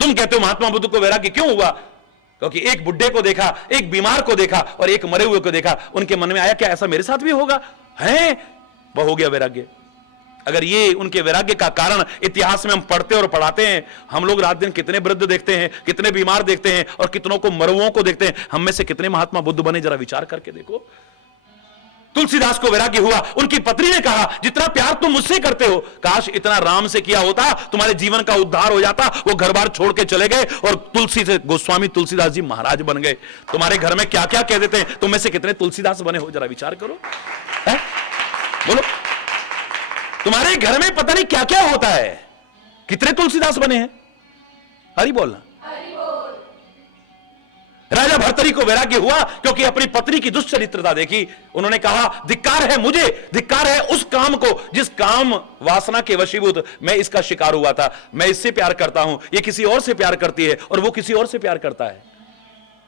तुम कहते हो महात्मा बुद्ध को वैराग्य क्यों हुआ? क्योंकि एक बुढ़े को देखा, एक बीमार को देखा और एक मरे हुए को देखा, उनके मन में आया क्या ऐसा मेरे साथ भी होगा, है वो हो गया वैराग्य। अगर ये उनके वैराग्य का कारण इतिहास में हम पढ़ते और पढ़ाते हैं, हम लोग रात दिन कितने वृद्ध देखते हैं, कितने बीमार देखते हैं और कितनों को मरुओं को देखते हैं। हम में से कितने महात्मा बुद्ध बने, जरा विचार करके देखो। तुलसीदास को वैराग्य हुआ, उनकी पत्नी ने कहा जितना प्यार तुम मुझसे करते हो, काश इतना राम से किया होता, तुम्हारे जीवन का उद्धार हो जाता। वो घर बार छोड़ के चले गए और तुलसी से गोस्वामी तुलसीदास जी महाराज बन गए। तुम्हारे घर में क्या क्या कह देते हैं, तुम में से कितने तुलसीदास बने हो, जरा विचार करो, है? बोलो, तुम्हारे घर में पता नहीं क्या क्या होता है, कितने तुलसीदास बने हैं, हरि बोलना। राजा भर्तरी को वैराग्य हुआ क्योंकि अपनी पत्नी की दुष्चरित्रता देखी। उन्होंने कहा धिक्कार है मुझे, धिक्कार है उस काम को जिस काम वासना के वशीभूत मैं इसका शिकार हुआ था। मैं इससे प्यार करता हूं, ये किसी और से प्यार करती है और वो किसी और से प्यार करता है।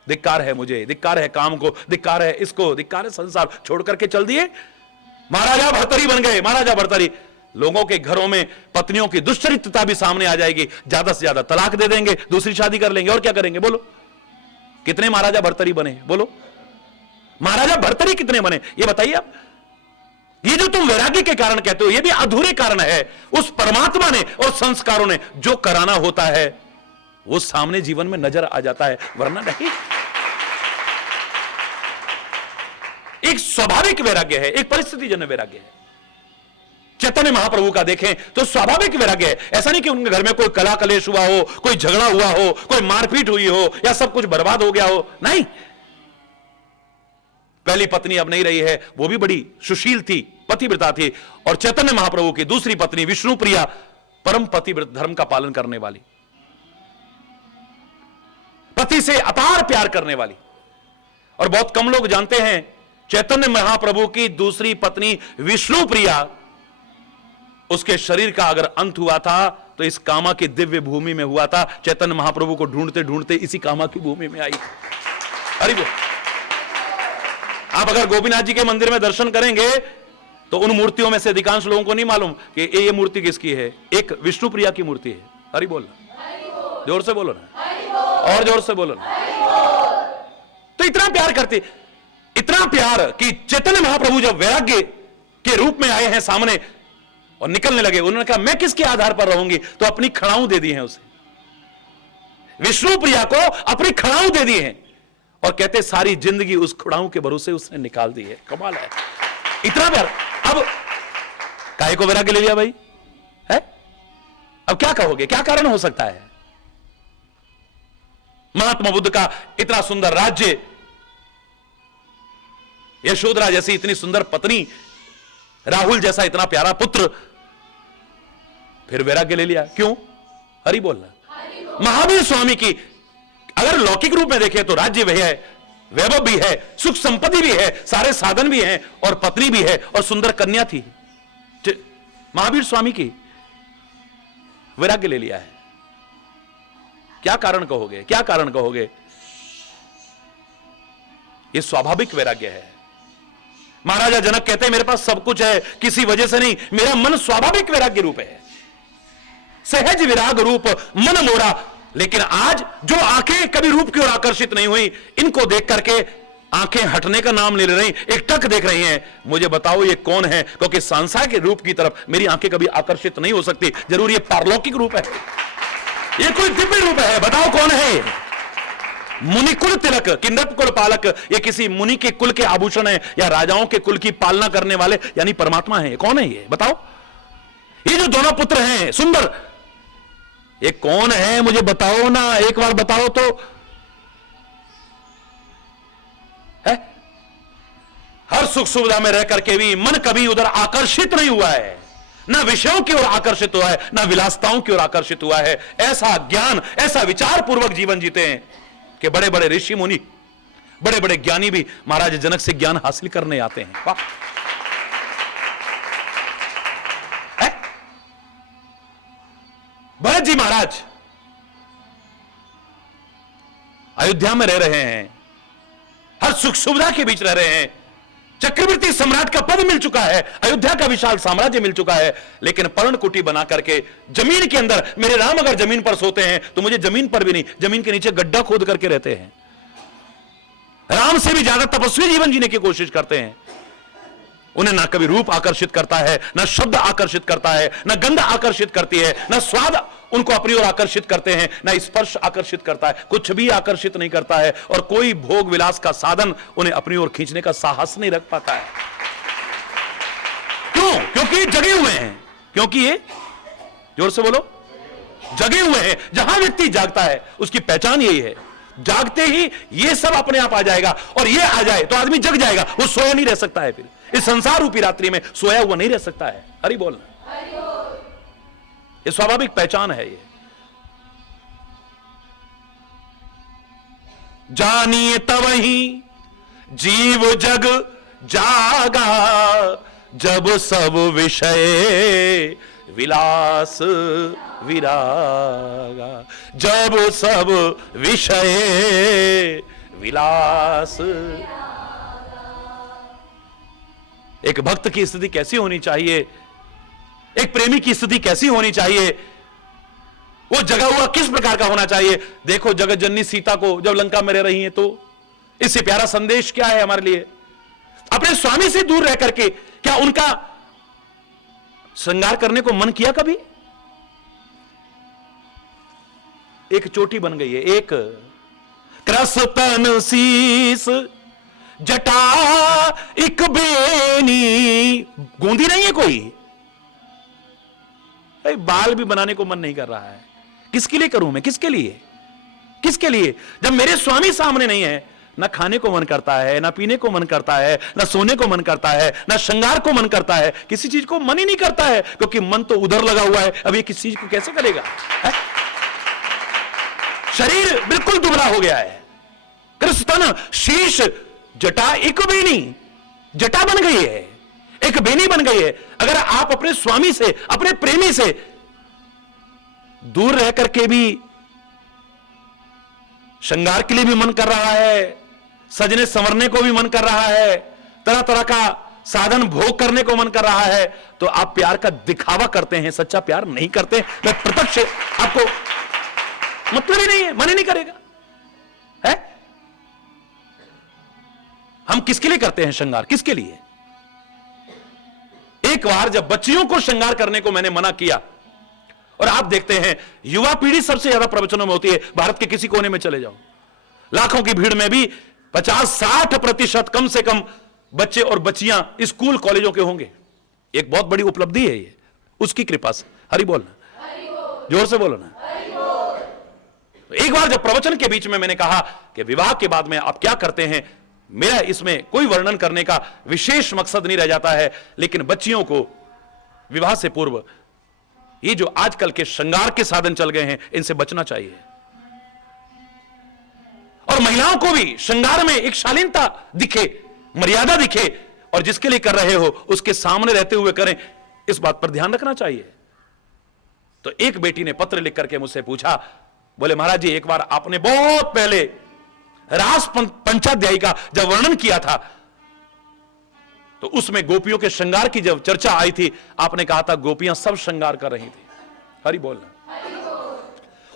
धिक्कार है मुझे, धिक्कार है काम को, धिक्कार है इसको, धिक्कार है संसार। छोड़ करके चल दिए, महाराजा भर्तरी बन गए। महाराजा भर्तरी, लोगों के घरों में पत्नियों की दुष्चरित्रता भी सामने आ जाएगी, ज्यादा से ज्यादा तलाक दे देंगे, दूसरी शादी कर लेंगे और क्या करेंगे। बोलो कितने महाराजा भर्तरी बने, बोलो महाराजा भर्तरी कितने बने, ये बताइए आप। ये जो तुम वैराग्य के कारण कहते हो, ये भी अधूरे कारण है। उस परमात्मा ने और संस्कारों ने जो कराना होता है वो सामने जीवन में नजर आ जाता है, वरना नहीं। एक स्वाभाविक वैराग्य है, एक परिस्थितिजन्य वैराग्य है। चैतन्य महाप्रभु का देखें तो स्वाभाविक वैराग्य है। ऐसा नहीं कि उनके घर में कोई कला कलेश हुआ हो, कोई झगड़ा हुआ हो, कोई मारपीट हुई हो या सब कुछ बर्बाद हो गया हो, नहीं। पहली पत्नी अब नहीं रही है, वो भी बड़ी सुशील थी, पतिव्रता थी। और चैतन्य महाप्रभु की दूसरी पत्नी विष्णुप्रिया, परम पतिव्रत, धर्म का पालन करने वाली, पति से अपार प्यार करने वाली। और बहुत कम लोग जानते हैं चैतन्य महाप्रभु की दूसरी पत्नी विष्णुप्रिया, उसके शरीर का अगर अंत हुआ था तो इस कामा की दिव्य भूमि में हुआ था। चैतन्य महाप्रभु को ढूंढते ढूंढते इसी कामा की भूमि में आई। अरे वो आप अगर गोपीनाथ जी के मंदिर में दर्शन करेंगे तो उन मूर्तियों में से अधिकांश लोगों को नहीं मालूम कि ये मूर्ति किसकी है। एक विष्णुप्रिया की मूर्ति है। हरि बोल, जोर से बोलो ना, और जोर से बोलो ना। तो इतना प्यार करती, इतना प्यार कि चैतन्य महाप्रभु जब वैराग्य के रूप में आए हैं सामने और निकलने लगे, उन्होंने कहा मैं किसके आधार पर रहूंगी, तो अपनी खड़ाऊ दे दी है उसे। विष्णुप्रिया को अपनी खड़ाऊ दे दी है और कहते सारी जिंदगी उस खड़ाऊ के भरोसे उसने निकाल दी है। कमाल है, इतना प्यार। अब काहे को वैराग्य ले लिया भाई, है? अब क्या कहोगे, क्या कारण हो सकता है? महात्मा बुद्ध का इतना सुंदर राज्य, यशोधरा जैसी इतनी सुंदर पत्नी, राहुल जैसा इतना प्यारा पुत्र, फिर वैराग्य ले लिया। क्यों? हरि बोलना। महावीर स्वामी की अगर लौकिक रूप में देखें तो राज्य भी है, वैभव भी है, सुख संपत्ति भी है, सारे साधन भी हैं और पत्नी भी है और सुंदर कन्या थी महावीर स्वामी की। वैराग्य ले लिया है। क्या कारण कहोगे, क्या कारण कहोगे? यह स्वाभाविक वैराग्य है। महाराजा जनक कहते हैं मेरे पास सब कुछ है, किसी वजह से नहीं, मेरा मन स्वाभाविक वैराग्य रूप है, सहज विराग रूप मन मोरा। लेकिन आज जो आंखें कभी रूप की ओर आकर्षित नहीं हुई, इनको देख करके आंखें हटने का नाम ले रही, एक टक देख रही हैं। मुझे बताओ ये कौन है? क्योंकि सांसार के रूप की तरफ मेरी आंखें कभी आकर्षित नहीं हो सकती। जरूर ये पारलौकिक रूप है, ये कोई दिव्य रूप है। बताओ कौन है? मुनिकुल तिलक, किन्नप कुल पालक। ये किसी मुनि के कुल के आभूषण है या राजाओं के कुल की पालना करने वाले यानी परमात्मा है। कौन है ये? बताओ। ये जो दोनों पुत्र हैं सुंदर, ये कौन है? मुझे बताओ ना, एक बार बताओ तो। है? हर सुख सुविधा में रह करके भी मन कभी उधर आकर्षित नहीं हुआ है, ना विषयों की ओर आकर्षित हुआ है, ना विलासिताओं की ओर आकर्षित हुआ है। ऐसा ज्ञान, ऐसा विचार पूर्वक जीवन जीते हैं कि बड़े बड़े ऋषि मुनि, बड़े बड़े ज्ञानी भी महाराज जनक से ज्ञान हासिल करने आते हैं। वाह! भरत जी महाराज अयोध्या में रह रहे हैं, हर सुख सुविधा के बीच रह रहे हैं, चक्रवर्ती सम्राट का पद मिल चुका है, अयोध्या का विशाल साम्राज्य मिल चुका है, लेकिन पर्णकुटी बना करके जमीन के अंदर, मेरे राम अगर जमीन पर सोते हैं तो मुझे जमीन पर भी नहीं, जमीन के नीचे गड्ढा खोद करके रहते हैं। राम से भी ज्यादा तपस्वी जीवन जीने की कोशिश करते हैं। उन्हें ना कभी रूप आकर्षित करता है, ना शब्द आकर्षित करता है, ना गंध आकर्षित करती है, ना स्वाद उनको अपनी ओर आकर्षित करते हैं, ना स्पर्श आकर्षित करता है, कुछ भी आकर्षित नहीं करता है। और कोई भोग विलास का साधन उन्हें अपनी ओर खींचने का साहस नहीं रख पाता है। क्यों? क्योंकि जगे हुए हैं। क्योंकि ये, जोर से बोलो, जगे हुए हैं। जहां व्यक्ति जागता है उसकी पहचान यही है, जागते ही ये सब अपने आप आ जाएगा, और ये आ जाए तो आदमी जग जाएगा, वो सोया नहीं रह सकता है। फिर इस संसार रूपी रात्रि में सोया हुआ नहीं रह सकता है। हरि बोलना, ये स्वाभाविक पहचान है। ये जानिए तवहीं जीव जग जागा, जब सब विषय विलास विरागा, जब सब विषय विलास। एक भक्त की स्थिति कैसी होनी चाहिए, एक प्रेमी की स्थिति कैसी होनी चाहिए, वो जगा हुआ किस प्रकार का होना चाहिए? देखो जगत जननी सीता को जब लंका में रह रही हैं, तो इससे प्यारा संदेश क्या है हमारे लिए? अपने स्वामी से दूर रह करके क्या उनका श्रृंगार करने को मन किया कभी? एक चोटी बन गई है, एक क्रसतन शीस जटा एक बेनी, गूंदी नहीं है कोई। बाल भी बनाने को मन नहीं कर रहा है। किसके लिए करूं मैं? किसके लिए? किसके लिए? जब मेरे स्वामी सामने नहीं है, ना खाने को मन करता है, ना पीने को मन करता है, ना सोने को मन करता है, ना श्रृंगार को मन करता है, किसी चीज को मन ही नहीं करता है, क्योंकि मन तो उधर लगा हुआ है। अब ये किस चीज को कैसे करेगा? शरीर बिल्कुल दुबला हो गया है। कृष्ण शीश जटा एक बेनी, जटा बन गई है, एक बेनी बन गई है। अगर आप अपने स्वामी से, अपने प्रेमी से दूर रह करके भी श्रृंगार के लिए भी मन कर रहा है, सजने संवरने को भी मन कर रहा है, तरह तरह का साधन भोग करने को मन कर रहा है, तो आप प्यार का दिखावा करते हैं, सच्चा प्यार नहीं करते। मैं प्रत्यक्ष, आपको मतलब ही नहीं है, मन ही नहीं करेगा है। हम किसके लिए करते हैं श्रृंगार? किसके लिए? एक बार जब बच्चियों को श्रृंगार करने को मैंने मना किया, और आप देखते हैं युवा पीढ़ी सबसे ज्यादा प्रवचनों में होती है। भारत के किसी कोने में चले जाओ, लाखों की भीड़ में भी 50-60% कम से कम बच्चे और बच्चियां स्कूल कॉलेजों के होंगे। एक बहुत बड़ी उपलब्धि है ये, उसकी कृपा से। हरि बोलना, जोर से बोलो ना। एक बार जब प्रवचन के बीच में मैंने कहा कि विवाह के बाद में आप क्या करते हैं, मेरा इसमें कोई वर्णन करने का विशेष मकसद नहीं रह जाता है, लेकिन बच्चियों को विवाह से पूर्व ये जो आजकल के श्रृंगार के साधन चल गए हैं, इनसे बचना चाहिए। और महिलाओं को भी श्रृंगार में एक शालीनता दिखे, मर्यादा दिखे, और जिसके लिए कर रहे हो उसके सामने रहते हुए करें, इस बात पर ध्यान रखना चाहिए। तो एक बेटी ने पत्र लिख करके मुझसे पूछा, बोले महाराज जी एक बार आपने बहुत पहले रास पंचाध्यायी का जब वर्णन किया था तो उसमें गोपियों के श्रृंगार की जब चर्चा आई थी, आपने कहा था गोपियां सब श्रृंगार कर रही थी। हरि बोलना।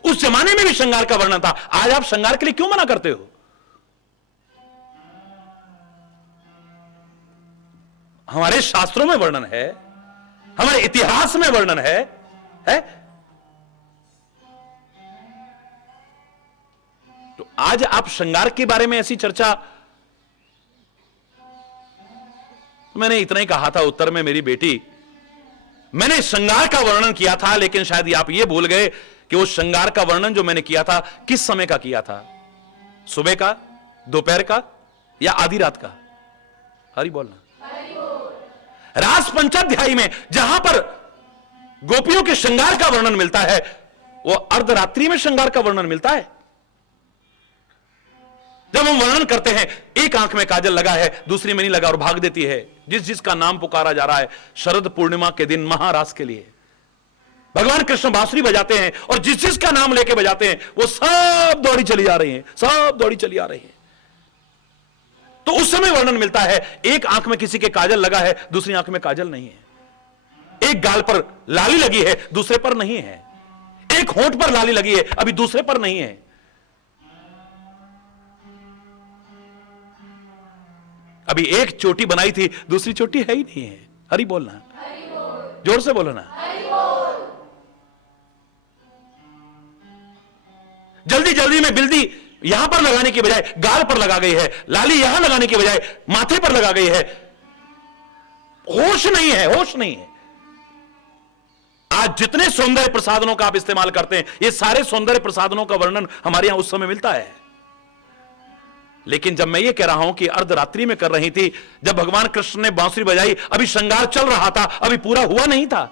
उस जमाने में भी श्रृंगार का वर्णन था, आज आप श्रृंगार के लिए क्यों मना करते हो? हमारे शास्त्रों में वर्णन है, हमारे इतिहास में वर्णन है? तो आज आप श्रृंगार के बारे में ऐसी चर्चा। मैंने इतना ही कहा था उत्तर में, मेरी बेटी, मैंने श्रृंगार का वर्णन किया था, लेकिन शायद आप ये भूल गए कि वो श्रृंगार का वर्णन जो मैंने किया था किस समय का किया था? सुबह का, दोपहर का या आधी रात का? हरि बोलना। रास पंचाध्यायी में जहां पर गोपियों के श्रृंगार का वर्णन मिलता है, वो अर्धरात्रि में श्रृंगार का वर्णन मिलता है। जब हम वर्णन करते हैं, एक आंख में काजल लगा है, दूसरी में नहीं लगा और भाग देती है, जिस जिसका नाम पुकारा जा रहा है शरद पूर्णिमा के दिन महारास के लिए, भगवान कृष्ण बांसुरी बजाते हैं और जिस जिसका नाम लेके बजाते हैं वो सब दौड़ी चली आ रही हैं, सब दौड़ी चली आ रही हैं। तो उस समय वर्णन मिलता है, एक आंख में किसी के काजल लगा है, दूसरी आंख में काजल नहीं है। एक गाल पर लाली लगी है, दूसरे पर नहीं है। एक होंठ पर लाली लगी है, अभी दूसरे पर नहीं है। अभी एक चोटी बनाई थी, दूसरी चोटी है ही नहीं है। हरि बोलना, जोर से बोलो ना। जल्दी जल्दी में बिल्दी यहां पर लगाने की बजाय गाल पर लगा गई है, लाली यहां लगाने की बजाय माथे पर लगा गई है। होश नहीं है, होश नहीं है। आज जितने सौंदर्य प्रसाधनों का आप इस्तेमाल करते हैं, ये सारे सौंदर्य प्रसाधनों का वर्णन हमारे यहां उस समय मिलता है। लेकिन जब मैं ये कह रहा हूं कि अर्धरात्रि में कर रही थी, जब भगवान कृष्ण ने बांसुरी बजाई, अभी श्रृंगार चल रहा था, अभी पूरा हुआ नहीं था।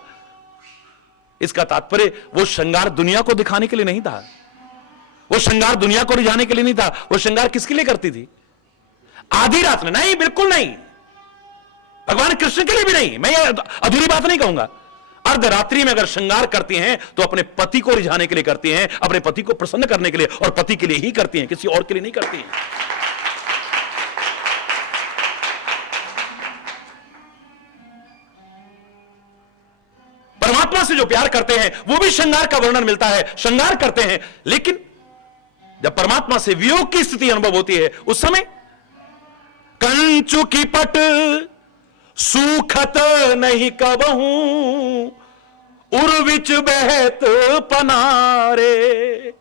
इसका तात्पर्य वो श्रृंगार दुनिया को दिखाने के लिए नहीं था, वो श्रृंगार दुनिया को रिझाने के लिए नहीं था। वो श्रृंगार किसके लिए करती थी? आधी रात में नहीं, बिल्कुल नहीं, भगवान कृष्ण के लिए भी नहीं। मैं ये अधूरी बात नहीं कहूंगा। अर्धरात्रि में अगर श्रृंगार करती हैं तो अपने पति को रिझाने के लिए करती हैं, अपने पति को प्रसन्न करने के लिए, और पति के लिए ही करती हैं, किसी और के लिए नहीं करती हैं। परमात्मा से जो प्यार करते हैं वो भी श्रृंगार का वर्णन मिलता है, श्रृंगार करते हैं। लेकिन जब परमात्मा से वियोग की स्थिति अनुभव होती है, उस समय कंचु की पट सूखत नहीं कबहू, उर्विच बहत पनारे,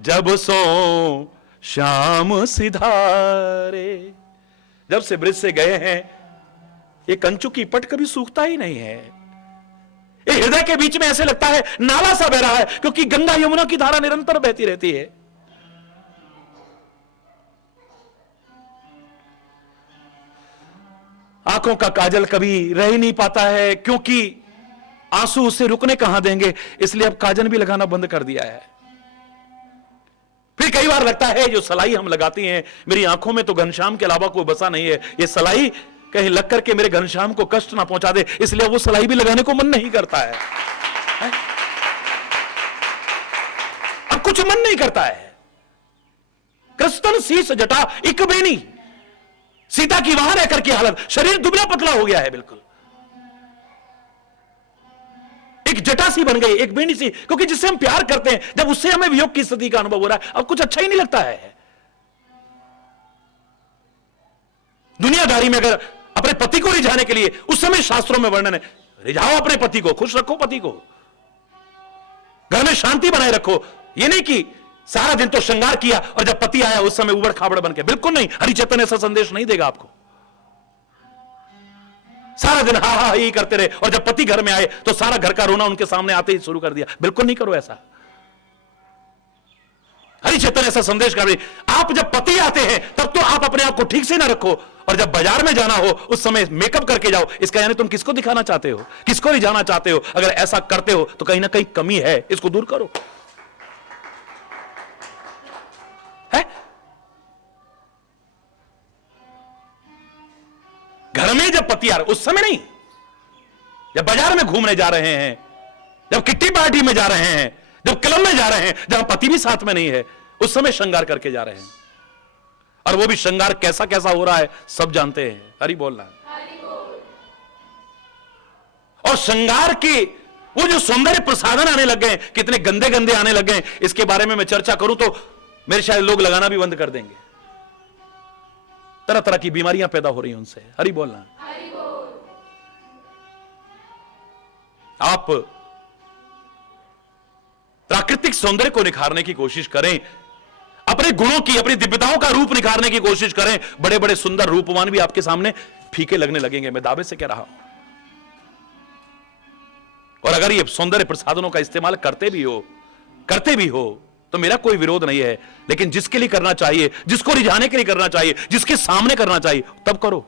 जब सो श्याम सिधारे। जब से ब्रिज से गए हैं, ये कंचु की पट कभी सूखता ही नहीं है। ये हृदय के बीच में ऐसे लगता है नाला सा बह रहा है, क्योंकि गंगा यमुना की धारा निरंतर बहती रहती है। आंखों का काजल कभी रह ही नहीं पाता है, क्योंकि आंसू उससे रुकने कहां देंगे, इसलिए अब काजल भी लगाना बंद कर दिया है। फिर कई बार लगता है जो सलाई हम लगाती हैं, मेरी आंखों में तो घनश्याम के अलावा कोई बसा नहीं है, ये सलाई कहीं लग करके मेरे घनश्याम को कष्ट ना पहुंचा दे, इसलिए वो सलाई भी लगाने को मन नहीं करता है। अब कुछ मन नहीं करता है। कृष्ण शीस जटा एक बेनी, सीता की वहां रहकर की हालत, शरीर दुबला पतला हो गया है बिल्कुल, एक जटा सी बन गई, एक बेनी सी, क्योंकि जिससे हम प्यार करते हैं, जब उससे हमें वियोग की स्थिति का अनुभव हो रहा है, अब कुछ अच्छा ही नहीं लगता है। दुनियादारी में अगर अपने पति को रिझाने के लिए, उस समय शास्त्रों में वर्णन है, रिझाओ अपने पति को, खुश रखो पति को, घर में शांति बनाए रखो। ये नहीं कि सारा दिन तो श्रृंगार किया और जब पति आया उस समय उबड़ खाबड़ बन के, बिल्कुल नहीं। हरि चैतन्य ऐसा संदेश नहीं देगा आपको। सारा दिन हा हा ही करते रहे और जब पति घर में आए तो सारा घर का रोना उनके सामने आते ही शुरू कर दिया, बिल्कुल नहीं करो ऐसा। हरि चैतन्य ऐसा संदेश कर रही, आप जब पति आते हैं तब तो आप अपने आप को ठीक से ना रखो, और जब बाजार में जाना हो उस समय मेकअप करके जाओ। इसका यानी तुम किसको दिखाना चाहते हो, किसको रिझाना चाहते हो? अगर ऐसा करते हो तो कहीं ना कहीं कमी है, इसको दूर करो। है? घर में जब पति आ रहा उस समय नहीं, जब बाजार में घूमने जा रहे हैं, जब किट्टी पार्टी में जा रहे हैं, जब क्लब में जा रहे हैं, जब पति भी साथ में नहीं है, उस समय श्रृंगार करके जा रहे हैं। और वो भी श्रृंगार कैसा कैसा हो रहा है सब जानते हैं। हरि बोलना। और श्रृंगार की वो जो सौंदर्य प्रसाधन आने लग गए, कितने गंदे गंदे आने लग गए, इसके बारे में मैं चर्चा करूं तो मेरे शायद लोग लगाना भी बंद कर देंगे। तरह तरह की बीमारियां पैदा हो रही हैं उनसे। हरि बोलना। आप प्राकृतिक सौंदर्य को निखारने की कोशिश करें, अपने गुणों की, अपनी दिव्यताओं का रूप निखारने की कोशिश करें। बड़े बड़े सुंदर रूपवान भी आपके सामने फीके लगने लगेंगे, मैं दावे से कह रहा हूं। और अगर ये सौंदर्य प्रसाधनों का इस्तेमाल करते भी हो तो मेरा कोई विरोध नहीं है, लेकिन जिसके लिए करना चाहिए, जिसको रिझाने के लिए करना चाहिए, जिसके सामने करना चाहिए, तब करो।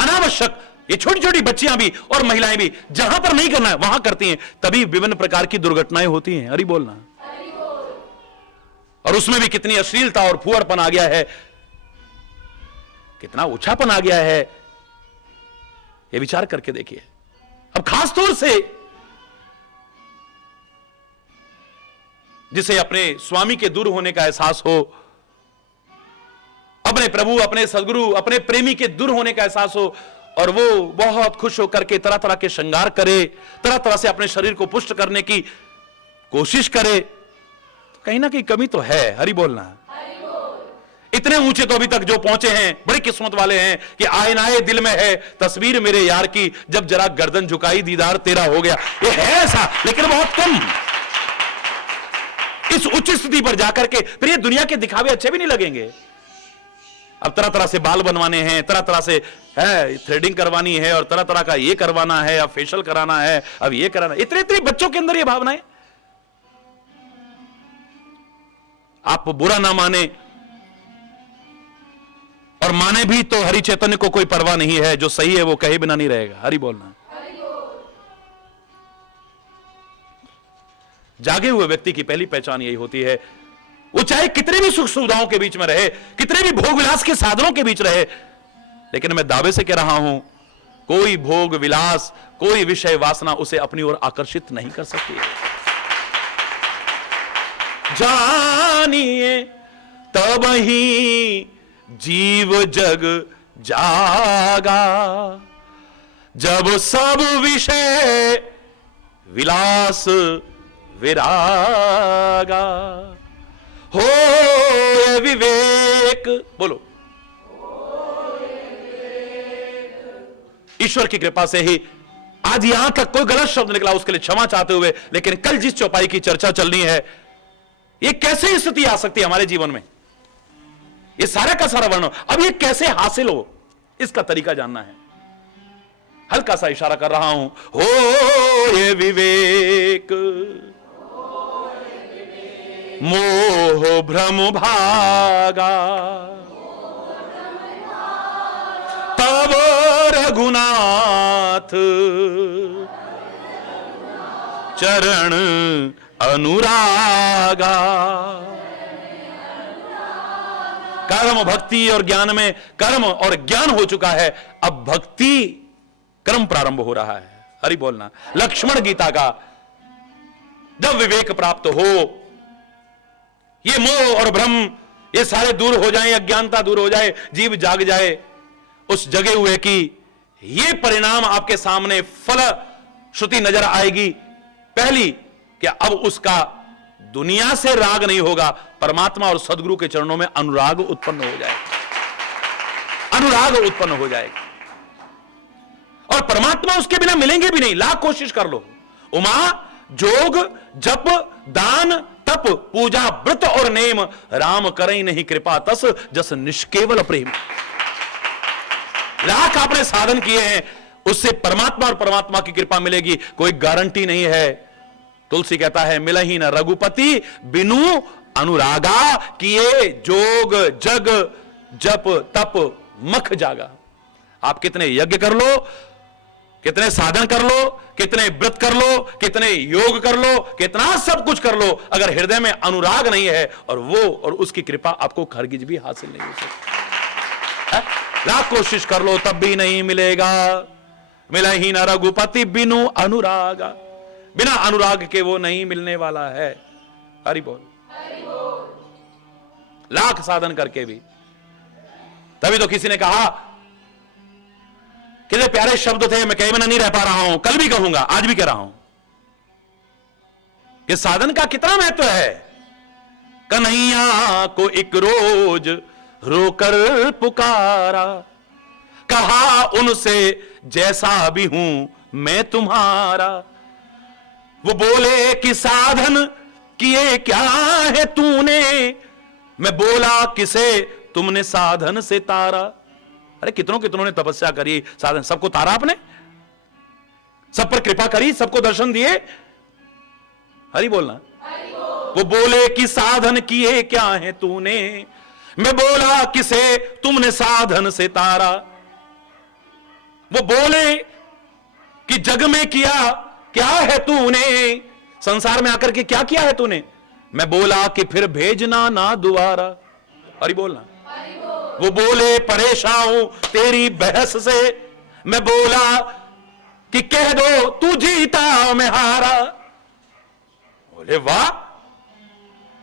अनावश्यक ये छोटी छोटी बच्चियां भी और महिलाएं भी जहां पर नहीं करना है वहां करती हैं, तभी विभिन्न प्रकार की दुर्घटनाएं होती हैं। हरि बोलना। और उसमें भी कितनी अश्लीलता और फुहड़पन आ गया है, कितना ओछापन आ गया है, ये विचार करके देखिए। अब खास तौर से जिसे अपने स्वामी के दूर होने का एहसास हो, अपने प्रभु, अपने सदगुरु, अपने प्रेमी के दूर होने का एहसास हो, और वो बहुत खुश होकर के तरह तरह के श्रृंगार करे, तरह तरह से अपने शरीर को पुष्ट करने की कोशिश करे, तो कहीं ना कहीं कमी तो है। हरि बोलना। इतने ऊंचे तो अभी तक जो पहुंचे हैं बड़ी किस्मत वाले हैं कि आईनाए दिल में है तस्वीर मेरे यार की, जब जरा गर्दन झुकाई दीदार तेरा हो गया। ये है ऐसा, लेकिन बहुत कम। इस उच्च स्थिति पर जाकर के फिर ये दुनिया के दिखावे अच्छे भी नहीं लगेंगे। अब तरह तरह से बाल बनवाने हैं, तरह तरह से है थ्रेडिंग करवानी है, और तरह तरह का ये करवाना है, अब फेशियल कराना है, अब ये कराना। इतने इतने बच्चों के अंदर ये भावनाएं। आप बुरा ना माने और माने भी तो हरि चैतन्य को कोई परवाह नहीं है, जो सही है वो कहे बिना नहीं रहेगा। हरि बोलना। जागे हुए व्यक्ति की पहली पहचान यही होती है, वो चाहे कितने भी सुख सुविधाओं के बीच में रहे, कितने भी भोग विलास के साधनों के बीच रहे, लेकिन मैं दावे से कह रहा हूं, कोई भोग विलास, कोई विषय वासना उसे अपनी ओर आकर्षित नहीं कर सकती। जानिए तब ही जीव जग जागा, जब सब विषय विलास विरागा हो विवेक। बोलो। ईश्वर की कृपा से ही आज यहां तक कोई गलत शब्द निकला उसके लिए क्षमा चाहते हुए, लेकिन कल जिस चौपाई की चर्चा चलनी है, ये कैसे स्थिति आ सकती है हमारे जीवन में, ये सारा का सारा वर्णन, अब ये कैसे हासिल हो, इसका तरीका जानना है। हल्का सा इशारा कर रहा हूं, हो ये विवेक, मोह भ्रम भागा, तब रघुनाथ चरण अनुरागा। कर्म भक्ति और ज्ञान में, कर्म और ज्ञान हो चुका है, अब भक्ति कर्म प्रारंभ हो रहा है। हरि बोलना। लक्ष्मण गीता का, जब विवेक प्राप्त हो, ये मोह और भ्रम ये सारे दूर हो जाएं, अज्ञानता दूर हो जाए, जीव जाग जाए, उस जगे हुए की ये परिणाम आपके सामने फल श्रुति नजर आएगी। पहली कि अब उसका दुनिया से राग नहीं होगा, परमात्मा और सदगुरु के चरणों में अनुराग उत्पन्न हो जाएगा, अनुराग उत्पन्न हो जाएगा, और परमात्मा उसके बिना मिलेंगे भी नहीं, लाख कोशिश कर लो। उमा जोग जप दान तप पूजा व्रत और नेम, राम करई नहीं कृपा तस जस निष्केवल प्रेम। लाख आपने साधन किए हैं, उससे परमात्मा और परमात्मा की कृपा मिलेगी, कोई गारंटी नहीं है। तुलसी कहता है, मिलही न रघुपति बिनु अनुरागा, किए जोग जग जप तप मख जागा। आप कितने यज्ञ कर लो, कितने साधन कर लो, कितने व्रत कर लो, कितने योग कर लो, कितना सब कुछ कर लो, अगर हृदय में अनुराग नहीं है और वो और उसकी कृपा आपको खरगिज भी हासिल नहीं हो सकती। लाख कोशिश कर लो तब भी नहीं मिलेगा। मिला ही ना रघुपति बिनु अनुरागा, बिना अनुराग के वो नहीं मिलने वाला है। हरि बोल। लाख साधन करके भी। तभी तो किसी ने कहा, कितने प्यारे शब्द थे, मैं कई महीना नहीं रह पा रहा हूं, कल भी कहूंगा, आज भी कह रहा हूं कि साधन का कितना महत्व है। कन्हैया को एक रोज रोकर पुकारा, कहा उनसे जैसा भी हूं मैं तुम्हारा। वो बोले कि साधन किए क्या है तूने, मैं बोला किसे तुमने साधन से तारा। अरे कितनों कितनों ने तपस्या करी, साधन सबको तारा आपने, सब पर कृपा करी, सबको दर्शन दिए। हरि बोलना। वो बोले कि साधन किए क्या है तूने, मैं बोला किसे तुमने साधन से तारा। वो बोले कि जग में किया क्या है तूने, संसार में आकर के क्या किया है तूने, मैं बोला कि फिर भेजना ना दोबारा। हरि बोलना। वो बोले परेशान हूं तेरी बहस से, मैं बोला कि कह दो तू जीता मैं हारा। बोले वाह।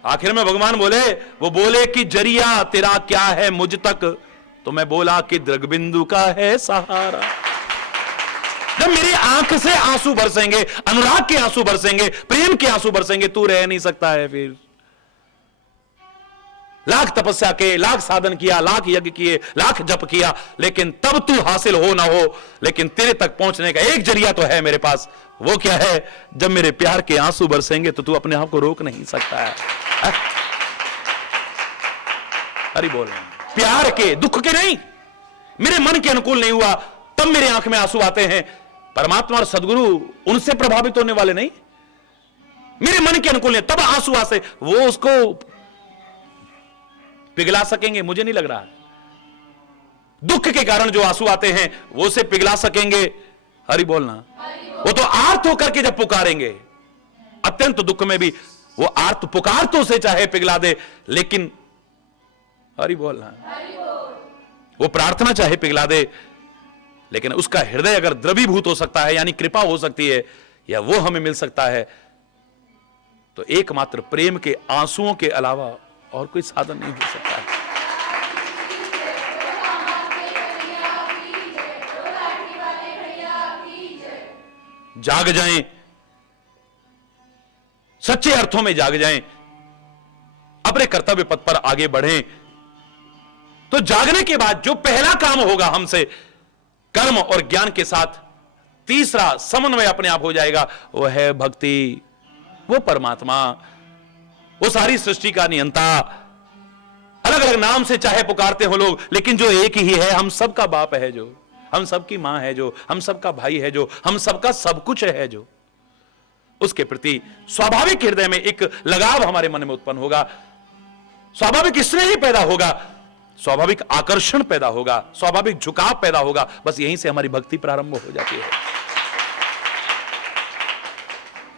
आखिर में भगवान बोले, वो बोले कि जरिया तेरा क्या है मुझ तक, तो मैं बोला कि दृगबिंदु का है सहारा। जब मेरी आंख से आंसू बरसेंगे, अनुराग के आंसू बरसेंगे, प्रेम के आंसू बरसेंगे, तू रह नहीं सकता है फिर। लाख तपस्या के, लाख साधन किया, लाख यज्ञ किए, लाख जप किया, लेकिन तब तू हासिल हो ना हो, लेकिन तेरे तक पहुंचने का एक जरिया तो है मेरे पास। वो क्या है? जब मेरे प्यार के आंसू बरसेंगे तो तू अपने आप को रोक नहीं सकता है। अरे बोल, प्यार के, दुख के नहीं, मेरे मन के अनुकूल नहीं हुआ तब मेरे आंख में आंसू आते हैं। परमात्मा और सदगुरु उनसे प्रभावित होने वाले नहीं, मेरे मन के अनुकूल नहीं, तब आंसू आसे, वो उसको पिघला सकेंगे मुझे नहीं लग रहा। दुख के कारण जो आंसू आते हैं वो उसे पिघला सकेंगे। हरि बोलना। वो तो आर्त होकर के जब पुकारेंगे, अत्यंत दुख में भी वो आर्त पुकार तो उसे चाहे पिघला दे, लेकिन हरि बोलना, वो प्रार्थना चाहे पिघला दे, लेकिन उसका हृदय अगर द्रवीभूत हो सकता है, यानी कृपा हो सकती है, या वो हमें मिल सकता है, तो एकमात्र प्रेम के आंसुओं के अलावा और कोई साधन नहीं हो सकता है। जाग जाएं, सच्चे अर्थों में जाग जाएं, अपने कर्तव्य पथ पर आगे बढ़ें। तो जागने के बाद जो पहला काम होगा हमसे, कर्म और ज्ञान के साथ तीसरा समन्वय अपने आप हो जाएगा, वो है भक्ति। वो परमात्मा, वो सारी सृष्टि का नियंता, अलग अलग नाम से चाहे पुकारते हो लोग, लेकिन जो एक ही है, हम सबका बाप है, जो हम सबकी मां है, जो हम सबका भाई है, जो हम सबका सब कुछ है, जो उसके प्रति स्वाभाविक हृदय में एक लगाव हमारे मन में उत्पन्न होगा, स्वाभाविक स्नेह ही पैदा होगा, स्वाभाविक आकर्षण पैदा होगा, स्वाभाविक झुकाव पैदा होगा। बस यहीं से हमारी भक्ति प्रारंभ हो जाती है।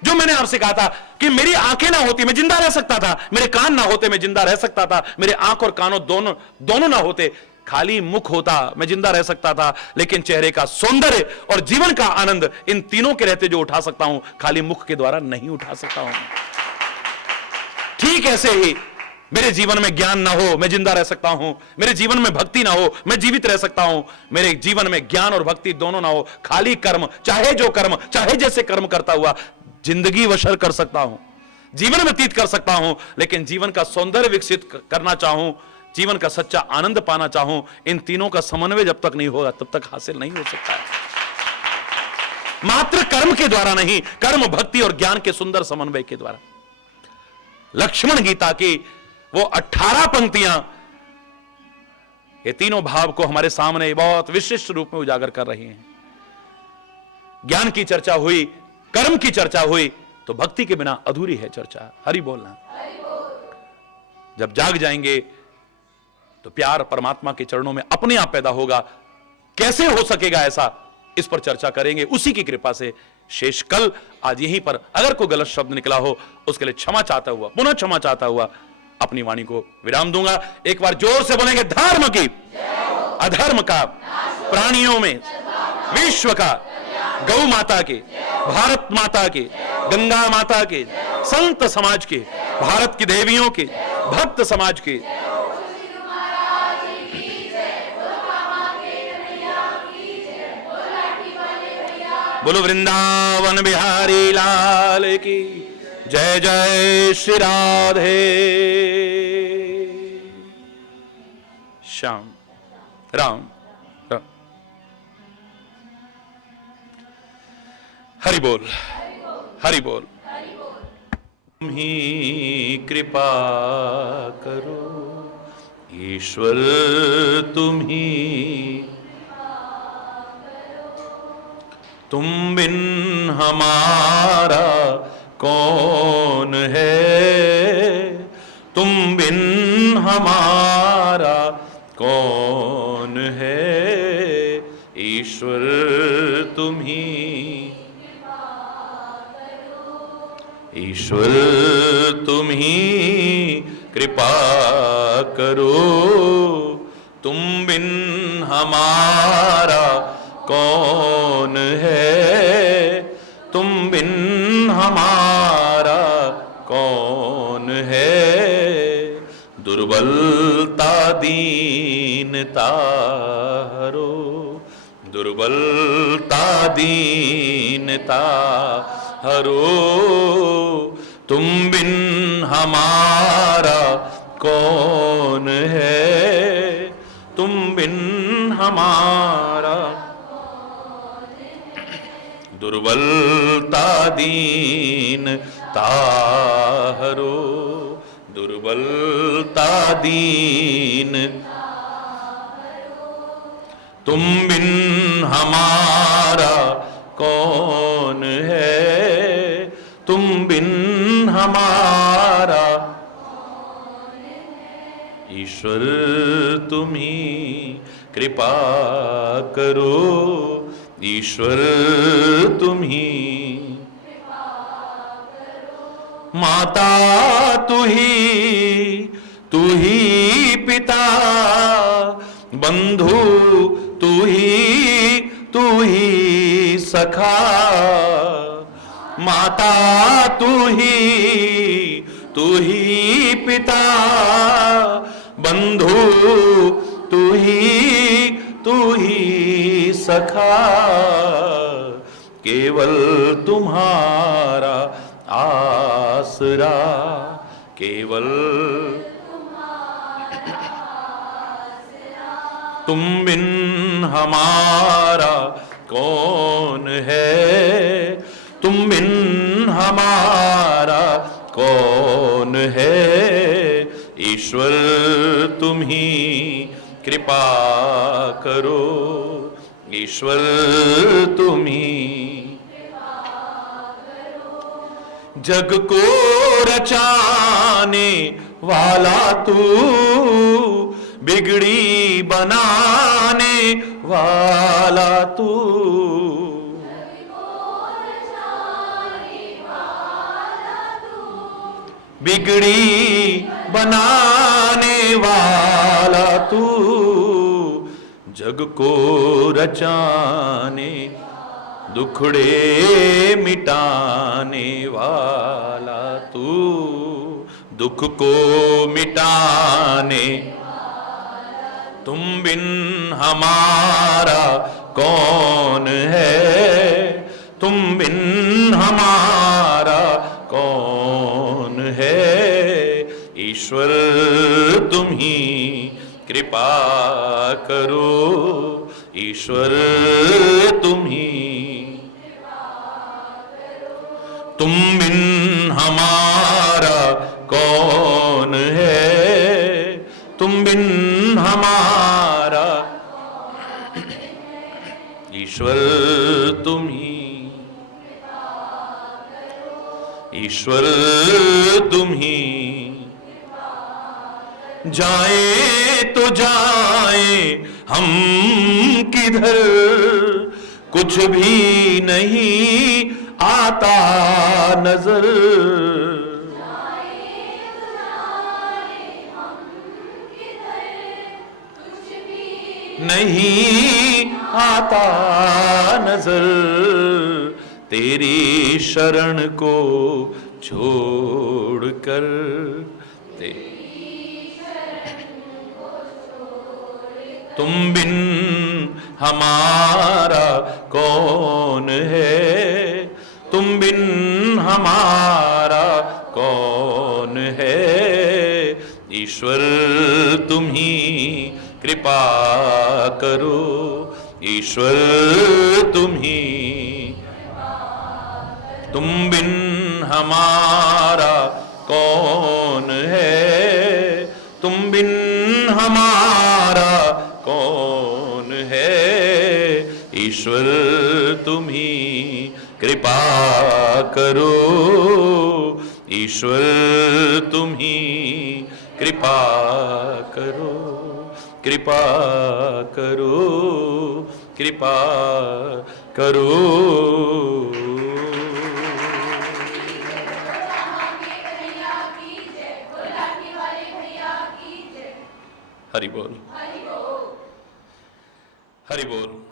जो मैंने आपसे कहा था कि मेरी आंखें ना होती मैं जिंदा रह सकता था, मेरे कान ना होते मैं जिंदा रह सकता था, मेरे आंख और कानों दोनों ना होते, खाली मुख होता मैं जिंदा रह सकता था, लेकिन चेहरे का सौंदर्य और जीवन का आनंद इन तीनों के रहते जो उठा सकता हूं, खाली मुख के द्वारा नहीं उठा सकता हूं। ठीक ऐसे ही मेरे जीवन में ज्ञान ना हो मैं जिंदा रह सकता हूं, मेरे जीवन में भक्ति ना हो मैं जीवित रह सकता हूं, मेरे जीवन में ज्ञान और भक्ति दोनों ना हो, खाली कर्म, चाहे जो कर्म, चाहे जैसे कर्म करता हुआ जिंदगी बसर कर सकता हूं, जीवन व्यतीत कर सकता हूं, लेकिन जीवन का सौंदर्य विकसित करना चाहूं, जीवन का सच्चा आनंद पाना चाहूं, इन तीनों का समन्वय जब तक नहीं होगा तब तक हासिल नहीं हो सकता है। मात्र कर्म के द्वारा नहीं, कर्म, भक्ति और ज्ञान के सुंदर समन्वय के द्वारा। लक्ष्मण गीता की वो 18 पंक्तियां ये तीनों भाव को हमारे सामने बहुत विशिष्ट रूप में उजागर कर रही हैं। ज्ञान की चर्चा हुई, कर्म की चर्चा हुई, तो भक्ति के बिना अधूरी है चर्चा। हरि बोलना। जब जाग जाएंगे तो प्यार परमात्मा के चरणों में अपने आप पैदा होगा। कैसे हो सकेगा ऐसा, इस पर चर्चा करेंगे उसी की कृपा से। शेष कल आज यहीं पर अगर कोई गलत शब्द निकला हो उसके लिए क्षमा चाहता हुआ, पुनः क्षमा चाहता हुआ अपनी वाणी को विराम दूंगा। एक बार जोर से बोलेंगे, धर्म की अधर्म का प्राणियों में विश्व का, गौ माता के, भारत माता के, गंगा माता के, संत समाज के, भारत की देवियों के, भक्त समाज के, बोलो वृंदावन बिहारी लाल की जय। जय श्री राधे श्याम राम राम। हरि बोल, हरि बोल। तुम ही कृपा करो ईश्वर, तुम ही, तुम बिन हमारा कौन है, तुम बिन हमारा कौन है, ईश्वर तुम ही, ईश्वर तुम ही कृपा करो, तुम बिन हमारा कौन है, तुम बिन हमारा कौन है, दुर्बलता दीनता हरो, दुर्बलता दीनता हरो, तुम बिन हमारा कौन है, तुम बिन हमारा, दुर्बलता दीनता हरो, दुर्बलता दीन, तुम बिन हमारा कौन है, तुम बिन हमारा, ईश्वर तुम ही कृपा करो, ईश्वर तुम ही, माता तू ही पिता, बंधु तू ही सखा, माता तू ही पिता, बंधु तू ही सखा, केवल तुम्हारा आसरा, केवल तुम बिन हमारा कौन है, तुम बिन हमारा कौन है, ईश्वर तुम ही कृपा करो, ईश्वर तुम ही, जग को रचाने वाला तू, बिगड़ी बनाने वाला तू, बिगड़ी बनाने वाला तू, जग को रचाने दुखड़े मिटाने वाला तू, दुख को मिटाने, तुम बिन हमारा कौन है, तुम बिन हमारा कौन है, ईश्वर तुम ही कृपा करो, ईश्वर तुम ही, तुम बिन हमारा कौन है, तुम बिन हमारा, ईश्वर तुम ही, ईश्वर तुम ही, जाए तो जाए हम किधर, कुछ भी नहीं आता नजर, नहीं आता नजर, तेरी शरण को छोड़कर, तुम बिन हमारा कौन है, तुम बिन हमारा कौन है, ईश्वर तुम ही कृपा करो, ईश्वर तुम ही, तुम बिन हमारा कौन है, तुम बिन हमारा कौन है, ईश्वर तुम ही कृपा करो, ईश्वर तुम ही कृपा करो, कृपा करो, कृपा करो। हरि बोल, हरि बोल।